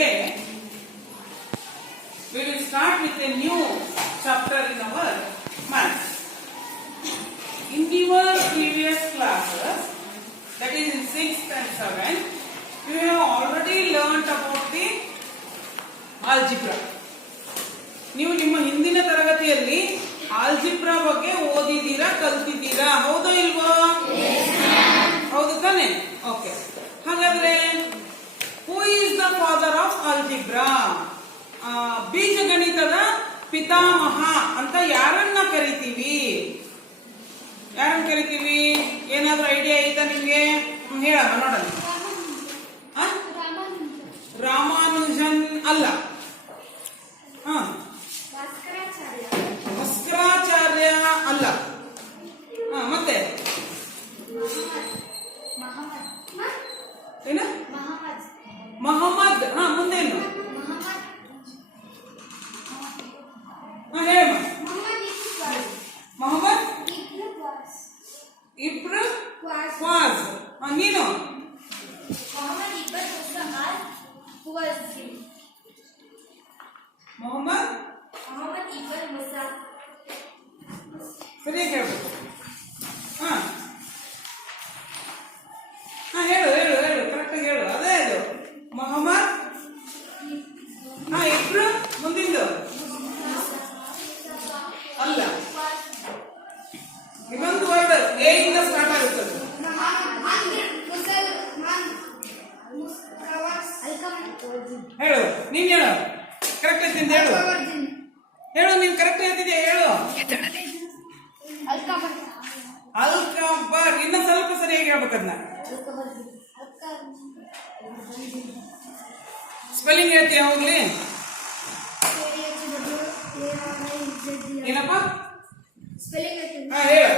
Today we will start with a new chapter in our maths. In our previous classes, that is in 6th and 7th, we have already learnt about the algebra. ನೀವು ನಿಮ್ಮ ಹಿಂದಿನ ತರಗತಿಯಲ್ಲಿ algebra ಬಗ್ಗೆ ಓದಿದ್ದೀರಾ, ಕಲ್ತಿದ್ದೀರಾ, ಹೌದೋ ಇಲ್ವೋ? ಹೌದು ತಾನೆ? Okay. ಹಾಗಾದ್ರೆ who is the father of algebra? ಬೀಜಗಣಿತದ ಪಿತಾಮಹ ಅಂತ ಯಾರನ್ನ ಕರಿತೀವಿ? ಯಾರನ್ನ ಕರಿತೀವಿ? ಏನಾದ್ರೂ ಐಡಿಯಾ ಐತಾ ನಿಮ್ಗೆ? ಹೇಳಮ್ಮ ನೋಡೋಣ. ರಾಮಾನುಜನ್ ಅಲ್ಲ. ಭಾಸ್ಕರಾಚಾರ್ಯ ಅಲ್ಲ. ಮತ್ತೆ ಏನ? ಮಹಮ್ಮದ್. ಮುಂದೇನು? ಹೇಳಮ್ಮ. ಮೊಹಮ್ಮದ್ ಇಬ್ರು ಕ್ವಾಸ್. ನೀನು? ಮೊಹಮ್ಮದ್ ಸರಿಯಾಗಿ ಹೇಳ್ಬೇಕು. ಹೇಳು ಹೇಳು ಹೇಳು, ಕರೆಕ್ಟಾಗಿ ಹೇಳು. ಅದೇ ಅದು ಮೊಹಮ್ಮದ್. ಇಬ್ರು. ಮುಂದಿಂದು ಅಲ್ಲ, ಇನ್ನೊಂದು ವರ್ಡ್ ಎ ಇಂದ ಸ್ಟಾರ್ಟ್ ಆಗುತ್ತದೆ. ಹೇಳು, ನೀನ್ ಹೇಳು. ಕರೆಕ್ಟ್ ಐತಿಂದ ಹೇಳು. ಹೇಳು, ನೀನ್ ಕರೆಕ್ಟ್ ಹೇಳ್ತಿದ್ಯಾ? ಹೇಳು. ಅಲ್ಕಬರ್. ಇನ್ನ ಸ್ವಲ್ಪ ಸರಿಯಾಗಿ ಹೇಳ್ಬೇಕದ್ನ. ಸ್ಪೆಲ್ಲಿಂಗ್ ಹೇಳ್ತೀಯ? ಹೋಗ್ಲಿ. ಏನಪ್ಪ ಸ್ಪೆಲ್ಲಿಂಗ್? ಹೇಳು.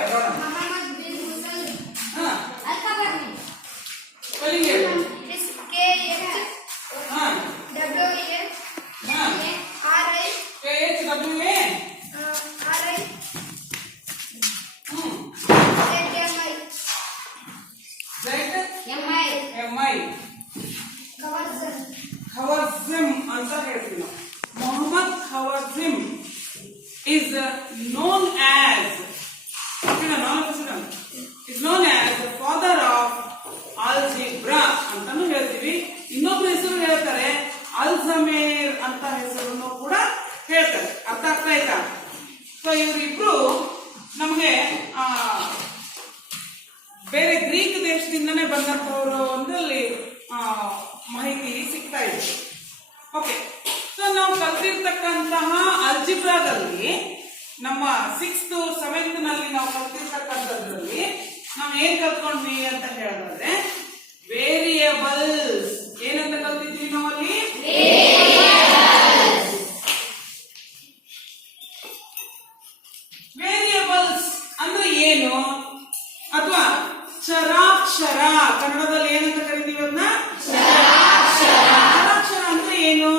ಸ್ಪೆಲ್ಲಿಂಗ್ ಹೇಳು. Khawarizm ಅಂತ ಹೇಳ್ತೀವಿ ನಾವು. Mohammed ಖವಾರಿಝ್ಮ್ is known as the father of algebra ಅಂತಾನು ಹೇಳ್ತೀವಿ. ಇನ್ನೊಬ್ಬರು ಹೆಸರು ಹೇಳ್ತಾರೆ, ಅಲ್ಝಮೇರ್ ಅಂತ ಹೆಸರನ್ನು ಕೂಡ ಹೇಳ್ತಾರೆ. ಅರ್ಥ ಆಗ್ತಾ ಆಯ್ತಾ? ಸೊ ಇವರಿಬ್ರು ನಮಗೆ ಬೇರೆ ಗ್ರೀಕ್ ದೇಶದಿಂದನೇ ಬಂದಂತವರು ಒಂದಲ್ಲಿ ಮಾಹಿತಿ ಸಿಗ್ತಾ ಇದೆ. ಓಕೆ. ಸೊ ನಾವು ಕಲ್ತಿರ್ತಕ್ಕಂತಹ ಅಲ್ಜಿಬ್ರಾದಲ್ಲಿ, ನಮ್ಮ 6th 7th ನಲ್ಲಿ ನಾವು ಕಲ್ತಿರ್ತಕ್ಕಂಥದ್ರಲ್ಲಿ ನಾವು ಏನ್ ಕಲ್ತ್ಕೊಂಡ್ವಿ ಅಂತ ಹೇಳಿದ್ರೆ, ವೇರಿಯೇಬಲ್ಸ್. ಏನಂತ ಕಲ್ತಿದ್ವಿ ನಾವಲ್ಲಿ? ವೇರಿಯೇಬಲ್ಸ್ ಅಂದ್ರೆ ಏನು? ಅಥವಾ ಚರಾಕ್ಷರ. ಕನ್ನಡದಲ್ಲಿ ಏನಂತ ಕರಿತೀವಿ ಅದನ್ನ? ಚರಾಕ್ಷರ ಅಂದ್ರೆ ಏನು?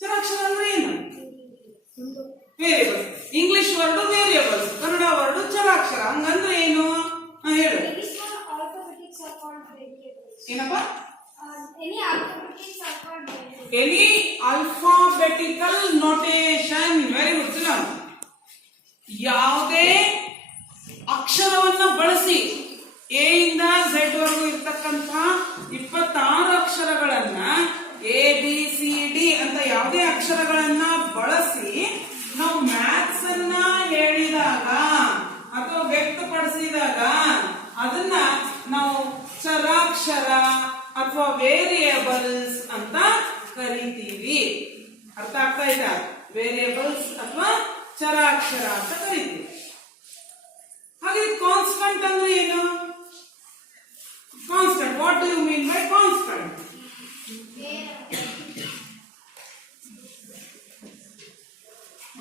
ಚರಾಕ್ಷರ ಅಂದ್ರೆ ಏನು? Variables. English word variables, Kannada word ಚರಾಕ್ಷರ. ಹಂಗಂದ್ರೆ ಏನು? ಹೇಳು. ಏನಪ್ಪ? Any alphabetical notation. Very good. ಯಾವುದೇ ಅಕ್ಷರವನ್ನ ಬಳಸಿ ಎ ಇಂದ ಝೆಡ್ ವರೆಗೂ ಇರ್ತಕ್ಕಂಥ 26 ಅಕ್ಷರಗಳನ್ನ, ABCD ಅಂತ ಯಾವುದೇ ಅಕ್ಷರಗಳನ್ನ ಬಳಸಿ ನಾವು ಮ್ಯಾಥ್ಸ್ ಅನ್ನ ಹೇಳಿದಾಗ ಅಥವಾ ವ್ಯಕ್ತಪಡಿಸಿದಾಗ ಅದನ್ನ ನಾವು ಚರಾಕ್ಷರ ಅಥವಾ ವೇರಿಯೇಬಲ್ಸ್ ಅಂತ ಕರಿತೀವಿ. ಅರ್ಥ ಆಗ್ತಾ ಇದೆ? ವೇರಿಯೇಬಲ್ಸ್ ಅಥವಾ ಚರಾಕ್ಷರ ಅಂತ ಕರಿತೀವಿ. ಹಾಗೆ ಕಾನ್ಸ್ಟಂಟ್ ಅಂದ್ರೆ ಏನು? Constant. What do you mean by constant?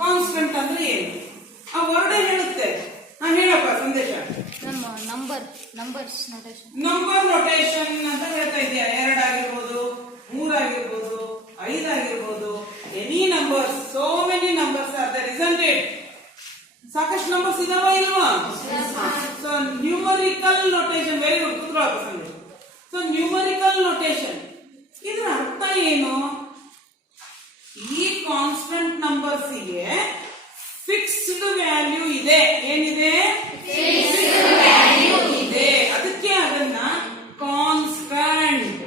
Constant ಅಂದ್ರೆ ಏನು? ಆ ವರ್ಡ್ ಹೇಳುತ್ತೆ. ಹೇಳಪ್ಪ ಸಂದೇಶ. ನಂಬರ್ ನೊಟೇಶನ್ ಅಂತ ಹೇಳ್ತಾ ಇದೆಯಾ? 2 ಆಗಿರ್ಬೋದು, 3 ಆಗಿರ್ಬೋದು, 5 ಆಗಿರ್ಬೋದು. Any numbers. So many numbers are there, isn't it? ಸಾಕಷ್ಟು ನಂಬರ್ಸ್ ಇದಾವ ಇಲ್ವಾ? So numerical notation. Very good. ಕೂತ್ಕೊಳ್ಳಪ್ಪ ಸಂದೇಶ. ಸೊ ನ್ಯೂಮರಿಕಲ್ ನೋಟೇಶನ್ ಇದರ ಅರ್ಥ ಏನು? ಈ ಕಾನ್ಸ್ಟೆಂಟ್ ನಂಬರ್ಸ್ಗೆ ಫಿಕ್ಸ್ಡ್ ವ್ಯಾಲ್ಯೂ ಇದೆ. ಏನಿದೆ? ಇದೆ. ಅದಕ್ಕೆ ಅದನ್ನ ಕಾನ್ಸ್ಟೆಂಟ್,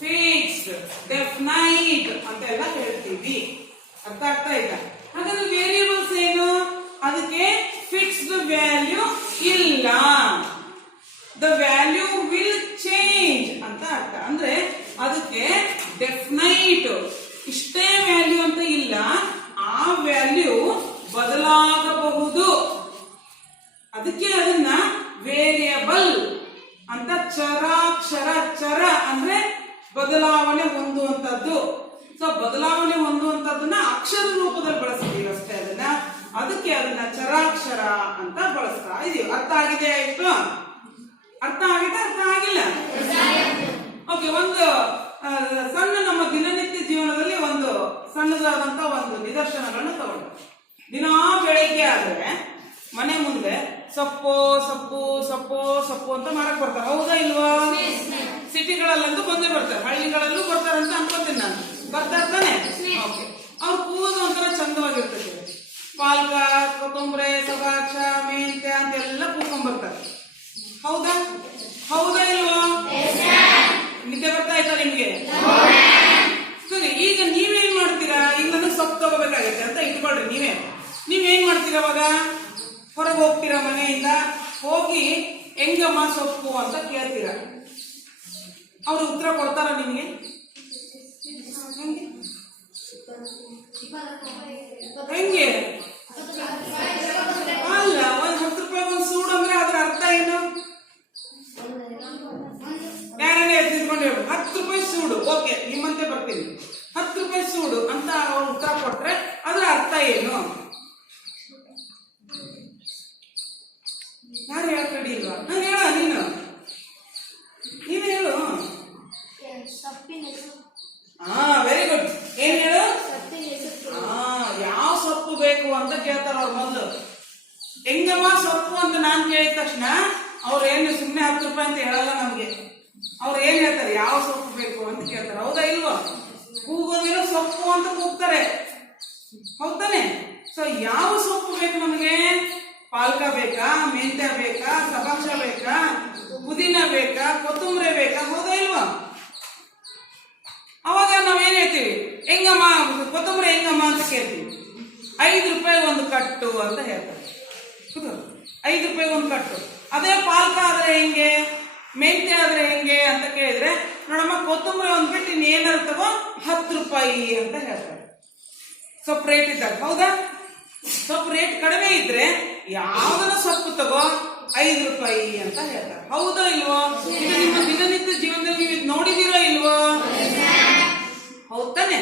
ಫಿಕ್ಸ್ಡ್, ಡೆಫಿನೈಟ್ ಅಂತೆಲ್ಲ ಹೇಳ್ತೀವಿ. ಅರ್ಥ ಆಗ್ತಾ ಇಲ್ಲ? ಹಾಗಾದ್ರೆ ವೇರಿಯೇಬಲ್ಸ್ ಏನು? ಅದಕ್ಕೆ ಫಿಕ್ಸ್ಡ್ ವ್ಯಾಲ್ಯೂ ಇಲ್ಲ. ದ ವ್ಯಾಲ್ಯೂ ವಿಲ್ ಚೇಂಜ್ ಅಂತ ಅರ್ಥ. ಅಂದ್ರೆ ಅದಕ್ಕೆ ಡೆಫಿನೈಟ್ ಇಷ್ಟೇ ವ್ಯಾಲ್ಯೂ ಅಂತ ಇಲ್ಲ, ಆ ವ್ಯಾಲ್ಯೂ ಬದಲಾಗಬಹುದು. ಅದಕ್ಕೆ ಅದನ್ನ ವೇರಿಯಬಲ್ ಅಂತ ಚರಾಕ್ಷರ. ಚರ ಅಂದ್ರೆ ಬದಲಾವಣೆ ಹೊಂದುವಂತದ್ದು. ಸೊ ಬದಲಾವಣೆ ಹೊಂದುವಂತದ್ದನ್ನ ಅಕ್ಷರ ರೂಪದಲ್ಲಿ ಬಳಸ್ತೀವಿ ಅಷ್ಟೇ ಅದನ್ನ. ಅದಕ್ಕೆ ಅದನ್ನ ಚರಾಕ್ಷರ ಅಂತ ಬಳಸ್ತಾ ಇದೀವಿ. ಅರ್ಥ ಆಗಿದೆ? ಆಯ್ತು? ಅರ್ಥ ಆಗಿದೆ? ಅರ್ಥ ಆಗಿಲ್ಲ? ಓಕೆ. ಒಂದು ಸಣ್ಣ ನಮ್ಮ ದಿನನಿತ್ಯ ಜೀವನದಲ್ಲಿ ಒಂದು ಸಣ್ಣದಾದಂತ ಒಂದು ನಿದರ್ಶನಗಳನ್ನು ತಗೊಂಡು, ದಿನಾ ಬೆಳಿಗ್ಗೆ ಆದ್ರೆ ಮನೆ ಮುಂದೆ ಸೊಪ್ಪು ಸೊಪ್ಪು ಸೊಪ್ಪು ಸೊಪ್ಪು ಅಂತ ಮಾರಕ್ ಬರ್ತಾರೆ. ಹೌದಾ ಇಲ್ವಾ? ಸಿಟಿಗಳಲ್ಲಂತೂ ಬಂದೇ ಬರ್ತಾರೆ, ಹಳ್ಳಿಗಳಲ್ಲೂ ಬರ್ತಾರೆ ಅಂತ ಅನ್ಕೋತೀನಿ ನಾನು. ಬರ್ತಾರೆ ತಾನೆ? ಓಕೆ. ಅವ್ರು ಕೂದಲು ಒಂಥರ ಚಂದವಾಗಿರ್ತದೆ. ಪಾಲ್ಕ, ಕೊತ್ತಂಬರಿ, ಸಬಾಕ್ಷ, ಮೆಂತ್ಯ ಅಂತೆಲ್ಲ ಕೂತ್ಕೊಂಡ್ ಬರ್ತಾರೆ. ಹೌದಾ? ಹೌದಾ ಇಲ್ವಾ? ನಿದ್ದೆ ಬರ್ತಾ ಆಯ್ತಾ ನಿಮ್ಗೆ? ಸರಿ. ಈಗ ನೀವೇನ್ ಮಾಡ್ತೀರಾ? ಈಗ ನನಗೆ ಸೊಪ್ಪು ತಗೋಬೇಕಾಗತ್ತೆ ಅಂತ ಇಟ್ಕೊಳ್ರಿ. ನೀವೇನ್ ಮಾಡ್ತೀರಾ? ಅವಾಗ ಹೊರಗೆ ಹೋಗ್ತೀರಾ, ಮನೆಯಿಂದ ಹೋಗಿ ಹೆಂಗಮ್ಮ ಸೊಪ್ಪು ಅಂತ ಕೇಳ್ತೀರಾ. ಅವ್ರು ಉತ್ತರ ಕೊಡ್ತಾರ ನಿಮ್ಗೆ? ಹೆಂಗೆ? ಅಲ್ಲ, 10 ರೂಪಾಯಿ ಒಂದು ಸೂಡು ಅಂದ್ರೆ ಅದ್ರ ಅರ್ಥ ಏನು? ಯಾರನ್ನೇ ಎತ್ತಿದ್ಕೊಂಡು ಹೇಳು, 10 ರೂಪಾಯಿ ಸೂಡು. ಓಕೆ, ನಿಮ್ಮಂತೆ ಬರ್ತೀನಿ. 10 ರೂಪಾಯಿ ಸೂಡು ಅಂತ ಅವ್ರು ಉತ್ತರ ಕೊಟ್ರೆ ಅದ್ರ ಅರ್ಥ ಏನು? ಯಾರು ಹೇಳ್ಕಡಿ ಇಲ್ವಾ? ನಾನು ಹೇಳ, ನೀನು ಹೇಳು. Very good. ಏನ್ ಹೇಳು? ಯಾವ ಸೊಪ್ಪು ಬೇಕು ಅಂತ ಕೇಳ್ತಾರ ಅವ್ರು ಮೊದಲು. ಹೆಂಗಮ್ಮ ಸೊಪ್ಪು ಅಂತ ನಾನ್ ಕೇಳಿದ ತಕ್ಷಣ ಅವ್ರು ಏನು ಸುಮ್ಮನೆ 10 ರೂಪಾಯಿ ಅಂತ ಹೇಳಲ್ಲ ನಮ್ಗೆ. ಅವ್ರು ಏನ್ ಹೇಳ್ತಾರೆ? ಯಾವ ಸೊಪ್ಪು ಬೇಕು ಅಂತ ಕೇಳ್ತಾರೆ. ಹೌದಾ ಇಲ್ವಾ? ಕೂಗೋದಿಲ್ಲ, ಸೊಪ್ಪು ಅಂತ ಕೂಗ್ತಾರೆ. ಹೌದಾನೆ? ಸೊ ಯಾವ ಸೊಪ್ಪು ಬೇಕು ನಮಗೆ? ಪಾಲ್ಕ ಬೇಕಾ, ಮೆಂತ್ಯ ಬೇಕಾ, ಸಬಾಕ್ಷ ಬೇಕಾ, ಪುದೀನ ಬೇಕಾ, ಕೊತ್ತಂಬರಿ ಬೇಕಾ? ಹೌದಾ ಇಲ್ವಾ? ಅವಾಗ ನಾವೇನ್ ಹೇಳ್ತೀವಿ? ಹೆಂಗಮ್ಮ ಕೊತ್ತಂಬರಿ ಹೆಂಗಮ್ಮ ಅಂತ ಕೇಳ್ತೀವಿ. 5 ರೂಪಾಯಿ ಒಂದು ಕಟ್ಟು ಅಂತ ಹೇಳ್ತಾರೆ. 5 ರೂಪಾಯಿ ಒಂದು ಕಟ್ಟು. ಅದೇ ಪಾಲ್ಕ ಆದ್ರೆ ಹೆಂಗೆ, ಮೆಂತ್ಯ ಆದ್ರೆ ಹೆಂಗೆ ಅಂತ ಕೇಳಿದ್ರೆ, ನೋಡಮ್ಮ ಕೊತ್ತಂಬರಿ ಒಂದ್ ಬಿಟ್ಟು ಇನ್ನೇನಾದ್ರು ತಗೋ 10 ರೂಪಾಯಿ ಅಂತ ಹೇಳ್ತಾರೆ. ಸೊಪ್ಪು ರೇಟ್ ಇದ್ದಾಗ. ಹೌದಾ? ಸೊಪ್ಪು ರೇಟ್ ಕಡಿಮೆ ಇದ್ರೆ ಯಾವ್ದನ್ನ ಸೊಪ್ಪು ತಗೋ 5 ರೂಪಾಯಿ ಅಂತ ಹೇಳ್ತಾರೆ. ಹೌದಾ ಇಲ್ವೋ? ಇದು ನಿಮ್ಮ ದಿನನಿತ್ಯ ಜೀವನದಲ್ಲಿ ನೀವು ನೋಡಿದಿರೋ ಇಲ್ವೋ? ಹೌದಾನೆ?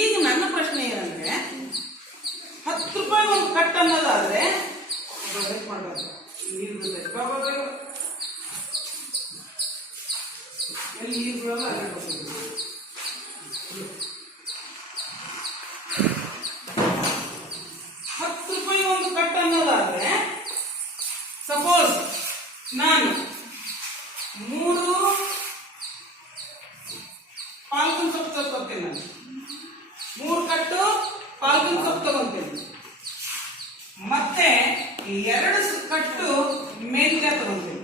ಈಗ ನನ್ನ ಪ್ರಶ್ನೆ ಏನಂದ್ರೆ, 10 ರೂಪಾಯಿ ಒಂದು ಕಟ್ ಅನ್ನೋದಾದ್ರೆ ನೀರು 10 ರೂಪಾಯಿ ಒಂದು ಕಟ್ ಅನ್ನೋದಾದ್ರೆ, ಸಪೋಸ್ ನಾನು 3 ಪಾಲ್ಕನ್ ಸೊಪ್ಪು ತಗೊಳ್ತೇನೆ. ನಾನು 3 ಕಟ್ಟು ಪಾಲ್ಕನ್ ಸೊಪ್ಪು ತಗೊಂತೇನೆ. ಮತ್ತೆ 2 ಕಟ್ಟು ಮೆಂತ್ಯ ತಗೊಂತೇನೆ.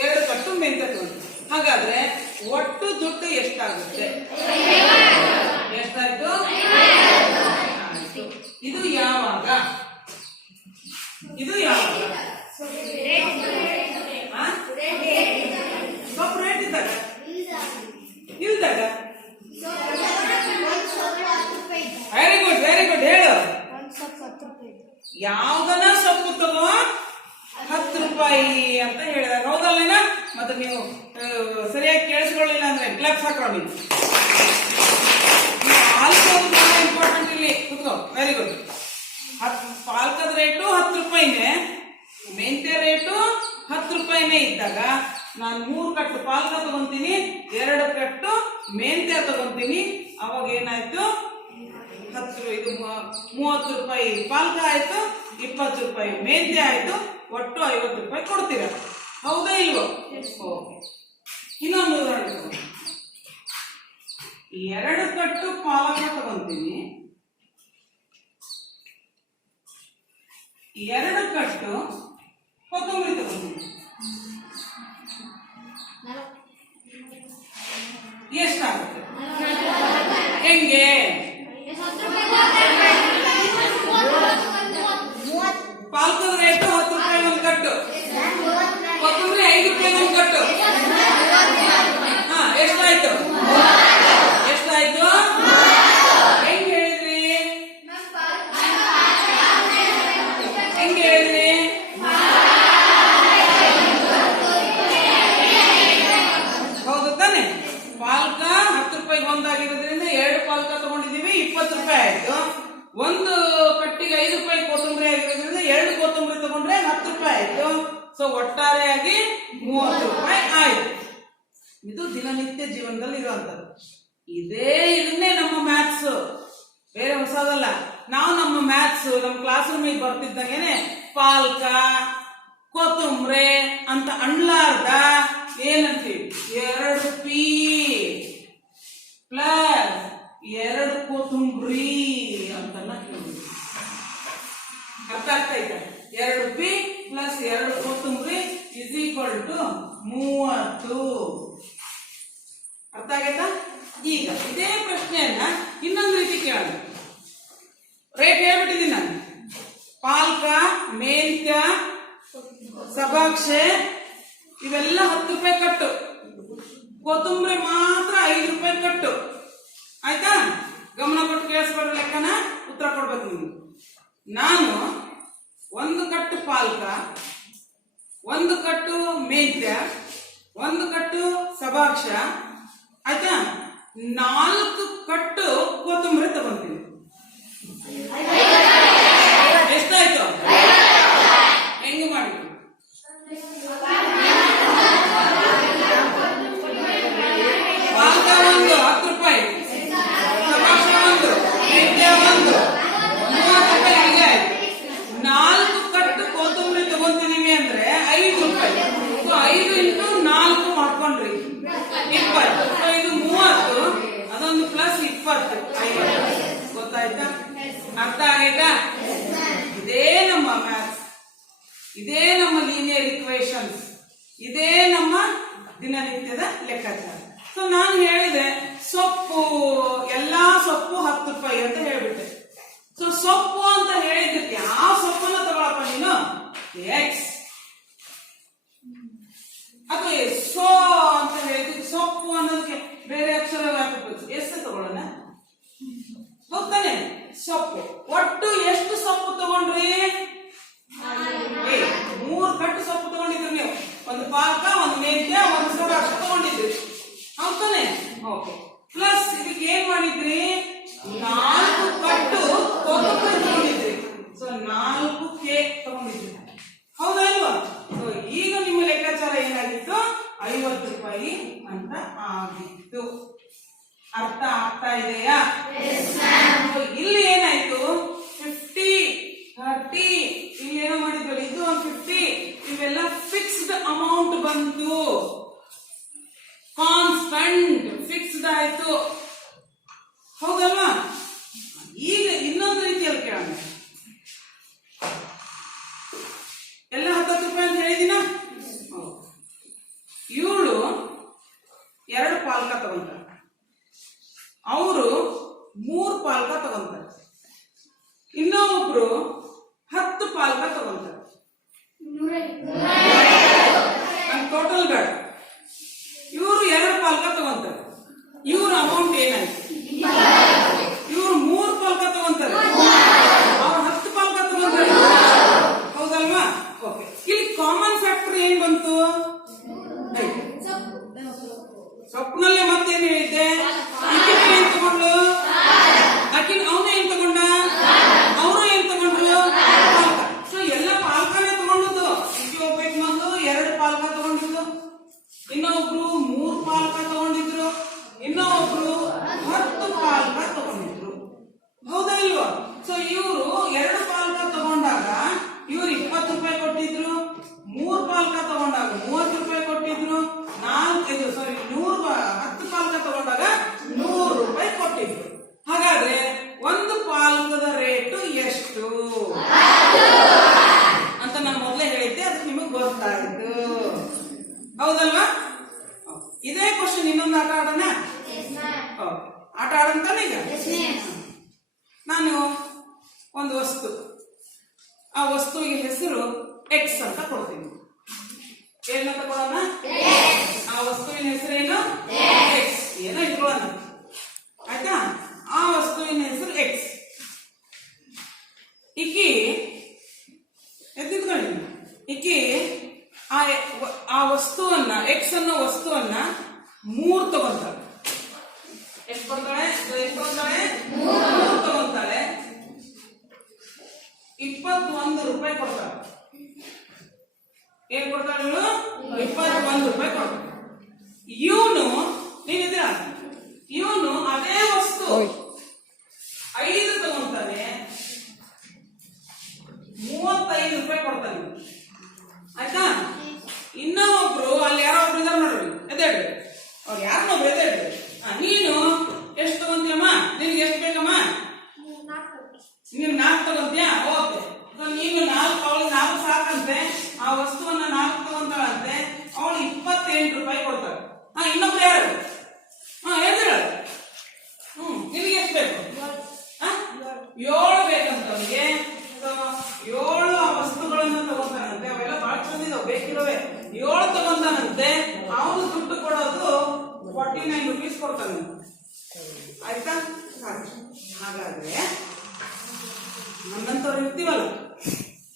2 ಕಟ್ಟು ಮೆಂತ್ಯ ತಗೊಂತೇನೆ. ಹಾಗಾದ್ರೆ ಒಟ್ಟು ದುಡ್ಡು ಎಷ್ಟಾಗುತ್ತೆ? ಎಷ್ಟಾಯ್ತು? ಇದು ಯಾವಾಗ? ಇದು ಯಾವಾಗ? ಸೊಪ್ಪು ರೇಟ್ ಇದ್ದಾಗ ಇಲ್ದಾಗ? Very good, very good. ಹೇಳು. ಯಾವ್ದನ್ನ ಸೊಪ್ಪು ತಗೋ 10 ರೂಪಾಯಿ ಅಂತ ಹೇಳಿದಾಗ. ಹೌದಲ್ಲೇನ? ಮತ್ತೆ ನೀವು ಸರಿಯಾಗಿ ಕೇಳಿಸ್ಕೊಳ್ಳಿಲ್ಲ ಅಂದ್ರೆ ಕ್ಲಾಪ್ಸ್ ಹಾಕೊಳ್ಳಿ. ಪಾಲ್ಕೋದು ಬಹಳ ಇಂಪಾರ್ಟೆಂಟ್ ಇಲ್ಲಿ. ಕೂತ್ಕೋ. Very good. ಪಾಲ್ಕದ ರೇಟು 10 ರೂಪಾಯಿನೇ, ಮೆಂತ್ಯ ರೇಟು 10 ರೂಪಾಯಿನೇ ಇದ್ದಾಗ ನಾನು 3 ಕಟ್ಟು ಪಾಲ್ಕ ತಗೊಂತೀನಿ, 2 ಕಟ್ಟು ಮೆಂತ್ಯ ತಗೊಂತೀನಿ. ಅವಾಗ ಏನಾಯ್ತು? 30 ರೂಪಾಯಿ ಪಾಲ್ಕ ಆಯ್ತು, 20 ರೂಪಾಯಿ ಮೆಂತ್ಯ ಆಯ್ತು, ಒಟ್ಟು 50 ರೂಪಾಯಿ ಕೊಡ್ತೀರ. ಹೌದಾ ಇಲ್ವೋ? ಓಕೆ. ಇನ್ನೊಂದು ಉದಾಹರಣೆ ತಗೊಂಡು 2 ಕಟ್ಟು ಪಾಲಕ ತಗೊಂತೀನಿ, 2 ಕಟ್ಟು ಕೊತ್ತಂಬರಿ ತಗೊಂತೀನಿ. ಎಷ್ಟಾಗುತ್ತೆ? ಹೆಂಗೆ? ಪಾಲಕದ ರೇಟು 10 ರೂಪಾಯಿ ಒಂದು ಕಟ್ಟು, ಕೊತ್ತಂಬರಿ 5 ರೂಪಾಯಿ ಒಂದು ಕಟ್ಟು. ಎಷ್ಟಾಯ್ತು? ಎಷ್ಟಾಯ್ತು? ಹೆಂಗ್ ಹೇಳಿದ್ರಿ? ಹೆಂಗ್ ಹೇಳಿದ್ರಿ? ಹೌದು ತಾನೆ? ಪಾಲಕ 10 ರೂಪಾಯಿ ಒಂದಾಗಿರೋದ್ರಿಂದ 2 ಪಾಲಕ ತಗೊಂಡಿದೀವಿ, 20 ರೂಪಾಯಿ ಆಯ್ತು. ಒಂದು ಕಟ್ಟಿಗೆ 5 ರೂಪಾಯಿ ಕೊತ್ತಂಬರಿ ಆಗಿರೋದ್ರಿಂದ 2 ಕೊತ್ತಂಬರಿ ತಗೊಂಡ್ರೆ 10 ರೂಪಾಯಿ ಆಯ್ತು. ಸೊ ಒಟ್ಟಾರೆಯಾಗಿ 30 ರೂಪಾಯಿ ಆಯ್ತು. ಇದು ದಿನನಿತ್ಯ ಜೀವನದಲ್ಲಿ ಇರುವಂತದ್ದು. ಇದನ್ನೇ ನಮ್ಮ ಮ್ಯಾಥ್ಸ್, ಬೇರೆ ಹೊಸದಲ್ಲ. ನಾವು ನಮ್ಮ ಮ್ಯಾಥ್ಸ್ ನಮ್ಮ ಕ್ಲಾಸ್ ರೂಮಿಗೆ ಬರ್ತಿದ್ದಂಗೆನೆ ಪಾಲಕ ಕೊತ್ತಂಬರಿ ಅಂತ ಅಣ್ಲಾರ್ದ ಏನಂತೀವಿ? 2 ಪಿ ಪ್ಲಸ್ 2 ಕೊತ್ತಂಬರಿ ಅಂತ ಕೇಳಿದ್ವಿ. ಅರ್ಥ ಆಗ್ತೈತೆ? 2 ಪಿ ಪ್ಲಸ್ 2 ಕೊತ್ತಂಬರಿ ಇಸ್ ಈಕ್ವಲ್ ಟು 30. ಅರ್ಥ ಆಗೈತಾ? ಈಗ ಇದೇ ಪ್ರಶ್ನೆಯನ್ನ ಇನ್ನೊಂದು ರೀತಿ ಕೇಳೋಣ. ರೇಟ್ ಹೇಳ್ಬಿಟ್ಟಿದ್ದೀನಿ ನಾನು. ಪಾಲಕ, ಮೆಂತ್ಯ, ಸಭಾಕ್ಷೆ ಇವೆಲ್ಲ 10 ರೂಪಾಯಿ ಕಟ್ಟು, ಕೊತ್ತಂಬರಿ ಮಾತ್ರ 5 ರೂಪಾಯಿ ಕಟ್ಟು. ಆಯ್ತಾ? ಗಮನ ಕೊಟ್ಟು ಕೇಳಿಸ್ಕೊಂಡ್ರೆ ಲೆಕ್ಕನ ಉತ್ತರ ಕೊಡ್ಬೇಕು ನೀವು. ನಾನು 1 ಕಟ್ಟು ಪಾಲಕ, 1 ಕಟ್ಟು ಮೆಂತ್ಯ, 1 ಕಟ್ಟು ಸಭಾಕ್ಷ, ಆಯ್ತಾ, 4 ಕಟ್ಟು ಕೊತ್ತಂಬರಿ ತಗೊಂತೀನಿ. ಎಷ್ಟಾಯ್ತು? ಹೆಂಗ್ ಮಾಡಿ? ಪಾಲಕ 1 10 ರೂಪಾಯಿ, ಸಭಾಕ್ಷ 1, ಮೆಂತ್ಯ 1, 30 ರೂಪಾಯಿ. ಹೀಗೆ ಆಯ್ತು. 4 ಕಟ್ಟು ಕೊತ್ತಂಬರಿ ತಗೊಂತೀವಿ ಅಂದ್ರೆ 5 ರೂಪಾಯಿ. 5 ಇಂಟು 4 ಮಾಡ್ಕೊಂಡ್ರಿ 20. ಇದು 30, ಅದೊಂದು ಪ್ಲಸ್ 20, 50. ಗೊತ್ತಾಯ್ತಾ? ಅರ್ಥ ಆಗೈತಾ? ಇದೇ ನಮ್ಮ ಮ್ಯಾಥ್ಸ್, ಇದೇ ನಮ್ಮ ಲೀನಿಯರ್ ಇಕ್ವೇಶನ್ಸ್, ಇದೇ ನಮ್ಮ ದಿನನಿತ್ಯದ ಲೆಕ್ಕಾಚಾರ. ಸೊ ನಾನು ಹೇಳಿದೆ ಸೊಪ್ಪು, ಎಲ್ಲಾ ಸೊಪ್ಪು 10 ರೂಪಾಯಿ ಅಂತ ಹೇಳ್ಬಿಟ್ಟೆ. ಸೊ ಸೊಪ್ಪು ಅಂತ ಹೇಳಿದ್ದಕ್ಕೆ ಯಾವ ಸೊಪ್ಪನ್ನ ತಗೊಳಪ್ಪ ನೀನು? ಎಕ್ಸ್. ಅಥವಾ ಸೋ ಅಂತ ಹೇಳಿದ್ರೆ ಸೊಪ್ಪು ಅನ್ನೋದಕ್ಕೆ ಬೇರೆ ಅಕ್ಷರ ಹಾಕಬೇಕು, ಎಷ್ಟು ತಗೊಳ್ಳೋಣ? ಗೊತ್ತಾನೆ? ಸೊಪ್ಪು. ಒಟ್ಟು ಎಷ್ಟು ಸೊಪ್ಪು ತಗೊಂಡ್ರಿ? 3 ಕಟ್ಟು ಸೊಪ್ಪು ತಗೊಂಡಿದ್ರಿ ನೀವು. 1 ಪಾಲಕ, 1 ಮೆಂತ್ಯ, 1 ಸಭಾಕ್ಷ ತಗೊಂಡಿದ್ರಿ. ಹೌದಾನೆ? ಓಕೆ. ಪ್ಲಸ್ ಇದಕ್ಕೆ ಏನ್ ಮಾಡಿದ್ರಿ? 4 ಕಟ್ಟು ಕೊತ್ತಂಬರಿ ತಗೊಂಡಿದ್ರಿ. So 4 cake ತಗೊಂಡಿದ್ರಿ. ಹೌದಾ ಇಲ್ವಾ? ಈಗ ನಿಮ್ಮ ಲೆಕ್ಕಾಚಾರ ಏನಾಗಿತ್ತು? 50 ರೂಪಾಯಿ ಅಂತ ಆಗಿತ್ತು. ಅರ್ಥ ಆಗ್ತಾ ಇದೆಯಾ? ಇಲ್ಲಿ ಏನಾಯ್ತು? 50, 30, ಇಲ್ಲಿ ಏನೋ ಮಾಡಿದ್ವಲ್ಲ, ಇದು 50, ಇವೆಲ್ಲ ಫಿಕ್ಸ್ಡ್ ಅಮೌಂಟ್ ಬಂತು. ಕಾನ್ಸ್ಟಂಟ್ ಫಿಕ್ಸ್ಡ್ ಆಯ್ತು. ಹೌದಲ್ವಾ? ಈಗ ಇನ್ನೊಂದು ರೀತಿಯಲ್ಲಿ ಕೇಳೋಣ. ಎಲ್ಲ 10 ರೂಪಾಯಿ ಅಂತ ಹೇಳಿದಿನ? ಇವಳು 2 ಪಾಲಕ ತಗೊಂತಾರೆ, ಅವರು 3 ಪಾಲಕ ತಗೊಂತಾರೆ, ಇನ್ನೊಬ್ರು 10 ಪಾಲಕ ತಗೊಂತಾರೆ. ಟೋಟಲ್ ಬೇಡ. ಇವರು 2 ಪಾಲಕ ತಗೊಂತಾರೆ, ಇವ್ರ ಅಮೌಂಟ್ ಏನಾಯ್ತು? ಇವರು 3 ಪಾಲಕ ತಗೊಂತಾರೆ, ಅವ್ರು 10 ಪಾಲಕ ತಗೊಂತಾರೆ. ಹೌದಲ್ವಾ? ಓಕೆ. ಇಲ್ಲಿ ಕಾಮನ್ ಫ್ಯಾಕ್ಟರ್ ಏನ್ ಬಂತು? ಸೊಪ್ಪಿನಲ್ಲಿ ಮತ್ತೇನು ಹೇಳಿದ್ದೆ? ಏನ್ ತಗೊಂಡ್ರು? ಅವನೇ ಏನ್ ತಗೊಂಡ? ಅವರು ಏನ್ ತಗೊಂಡ್ರು? ಪಾಲಕ. ಸೊ ಎಲ್ಲ ಪಾಲಕನೇ ತಗೊಂಡದ್ದು. ಹೋಗ್ಬೇಕು ಮೊದಲು 2 ಪಾಲಕ ತಗೊಂಡಿದ್ದು, ಇನ್ನೊಬ್ರು 3 ಪಾಲಕ ತಗೊಂಡಿದ್ರು, ಇನ್ನೊಬ್ರು ಆ ವಸ್ತುವಿಗೆ ಹೆಸರು ಎಕ್ಸ್ ಅಂತ ಕೊಡ್ತೀನಿ. ಏನಂತ ಕೊಡೋಣ? ಆ ವಸ್ತುವಿನ ಹೆಸರೇನು? ಎಕ್ಸ್. ಏನೋ ಇಟ್ಕೊಳ್ಳೋಣ, ಆಯ್ತಾ? ಆ ವಸ್ತುವಿನ ಹೆಸರು ಎಕ್ಸ್. ಈಕಿ ಎತ್ತಿದ್ಕೊಳ್ಳಿ, ಈಕಿ ಆ ವಸ್ತುವನ್ನ, ಎಕ್ಸ್ ಅನ್ನೋ ವಸ್ತುವನ್ನ 3 ತಗೊಂತಾಳೆ. ಎಷ್ಟು ಕೊಡ್ತಾಳೆ? 3 ತಗೊಂತಾಳೆ. 21 ರೂಪಾಯಿ ಕೊಡ್ತಾಳೆ. ಏನ್ ಕೊಡ್ತಾಳೆ? 21 ರೂಪಾಯಿ ಕೊಡ್ತಾಳೆ. ಇವನು ನೀವಿದ್ರ, ಇವನು ಅದೇ ವಸ್ತು 5 ತಗೊಂತಾನೆ, 35 ರೂಪಾಯಿ ಕೊಡ್ತಾನೆ, ಆಯ್ತಾ? ಇನ್ನ ಒಬ್ರು ಅಲ್ಲಿ ಯಾರೋ ಒಬ್ರು ಇದಾರೆ ನೋಡ್ರಿ, ಎದ್ದೇಳ್ರಿ, ಅವ್ರು ಯಾರನ್ನೊಬ್ರು ಎದ್ದೇಳ್ರಿ. ನೀನು ಎಷ್ಟು ತಗೊಂತೀಯಮ್ಮ? ನಿನ್ಗೆ ಎಷ್ಟು ಬೇಕಮ್ಮ? ನೀನು 4 ತಗೊಂತೀಯಾ? ಓಕೆ. ನೀನು 4, ಅವಳು 4 ಸಾಕಂತೆ. ಆ ವಸ್ತುವನ್ನ 4 ತಗೊಂತಾಳಂತೆ. ಅವಳು 28 ರೂಪಾಯಿ ಕೊಡ್ತಾಳೆ. ಇನ್ನೊಬ್ರು ಯಾರು? ಎದ್ದೇಳ. ನಿನಗೆ ಎಷ್ಟು ಬೇಕು? 7 ಬೇಕಂತ ಅವನಿಗೆ. 7 ಆ ವಸ್ತುಗಳನ್ನ ತಗೊಂತಾನಂತೆ. ಅವೆಲ್ಲ ಬಹಳ ಚಂದ ಇದಾವೆ, ಬೇಕಿರೋವೆ. 7 ತಗೊಂತಾನಂತೆ. ಅವನು ದುಡ್ಡು ಕೊಡೋದು 49 ರೂಪೀಸ್ ಕೊಡ್ತಾನೆ, ಆಯ್ತಾ? ಹಾಗಾದ್ರೆ ನನ್ನಂತವ್ರು ಇರ್ತೀವಲ್ಲ,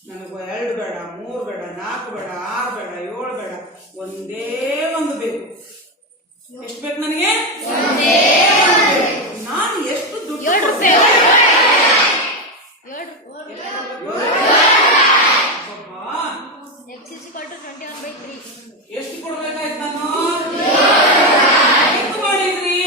ನನಗೆ 2 ಬೇಡ, 3 ಬೇಡ, 4 ಬೇಡ, 6 ಬೇಡ, 7 ಬೇಡ, ಒಂದೇ ಒಂದು ಬೇಕು. ಎಷ್ಟು ಬೇಕು ನನಗೆ? ನಾನು ಎಷ್ಟು ದುಡ್ಡು? 7 ರೂಪಾಯಿ. ಎಷ್ಟು ಕೊಡ್ಬೇಕಾಯ್ತು ನಾನು? ಎಷ್ಟು ಮಾಡಿದ್ರಿ?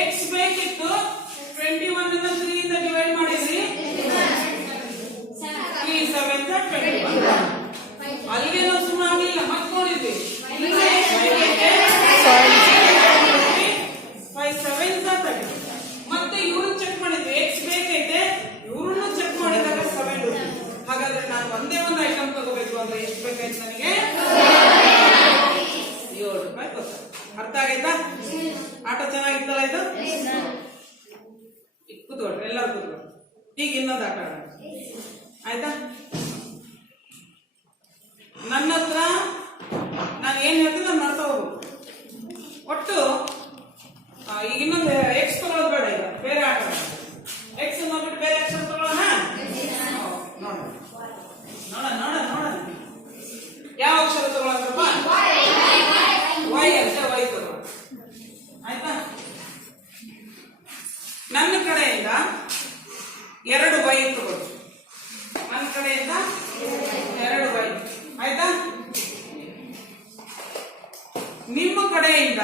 ಎಕ್ಸ್ ಬೇಕಿತ್ತು, 21 ಇಂದ 3 ಇಂದ ಡಿವೈಡ್ ಮಾಡಿದ್ರಿ. 3 7 21. ಅಲ್ಲಿಗೆ ನಾವು ಸುಮ್ಮನೆ ಆಗಿಲ್ಲ, ಮತ್ತೆ ನೋಡಿದ್ವಿ. 5 7 30. ಮತ್ತೆ ಇವ್ರನ್ನ ಚೆಕ್ ಮಾಡಿದ್ವಿ, ಎಕ್ಸ್ ಬೇಕೈತೆ, ಇವ್ರನ್ನ ಚೆಕ್ ಮಾಡಿದಾಗ 7 ರೂಪಾಯಿ. ಹಾಗಾದ್ರೆ ನಾನು ಒಂದೇ ಒಂದು ಐಟಮ್ ತಗೋಬೇಕು ಅಂದ್ರೆ ಎಷ್ಟು ಬೇಕಾಯ್ತು ನನಗೆ? 7 ರೂಪಾಯಿ ಕೊಡ್ತಾರೆ. ಅರ್ಥ ಆಗೈತಾ? ಆಟ ಚೆನ್ನಾಗಿತ್ತಲ್ಲ ಇದು? ಕೂತ್ಕೊಳ್ರಿ, ಎಲ್ಲರೂ ಕೂತ್ಕೊಳ್ರಿ. ಈಗ ಇನ್ನೊಂದು ಆಟ ಆಡ, ಆಯ್ತಾ? ನನ್ನ ಹತ್ರ ನಾನು ಏನ್ ಹೇಳ್ತೀನಿ ನಾನು ಮಾಡ್ತಾ ಹೋಗ್ಬೇಕು. ಒಟ್ಟು ಈಗ ಇನ್ನೊಂದು ಎಕ್ಸ್ ತಗೊಳ್ಳೋದು ಬೇಡ, ಈಗ ಬೇರೆ ಆಟ. ಎಕ್ಸ್ ನೋಡ್ಬಿಟ್ಟು ಬೇರೆ ಅಕ್ಷರ ತಗೊಳ್ಳೋಣ. ನೋಡೋಣ ನೋಡೋಣ ನೋಡೋಣ ನೋಡೋಣ ಯಾವ ಅಕ್ಷರ ತಗೊಳ್ಳೋದಪ್ಪ? ವೈ ಅಂತ. ವೈ ತಗೊಳ್ಳೋಣ, ಆಯ್ತಾ? ನನ್ನ ಕಡೆಯಿಂದ 2 ವೈ ತಗೊಳ್ಳಿ. ನನ್ನ ಕಡೆಯಿಂದ 2 ವೈ, ಆಯ್ತಾ? ನಿಮ್ಮ ಕಡೆಯಿಂದ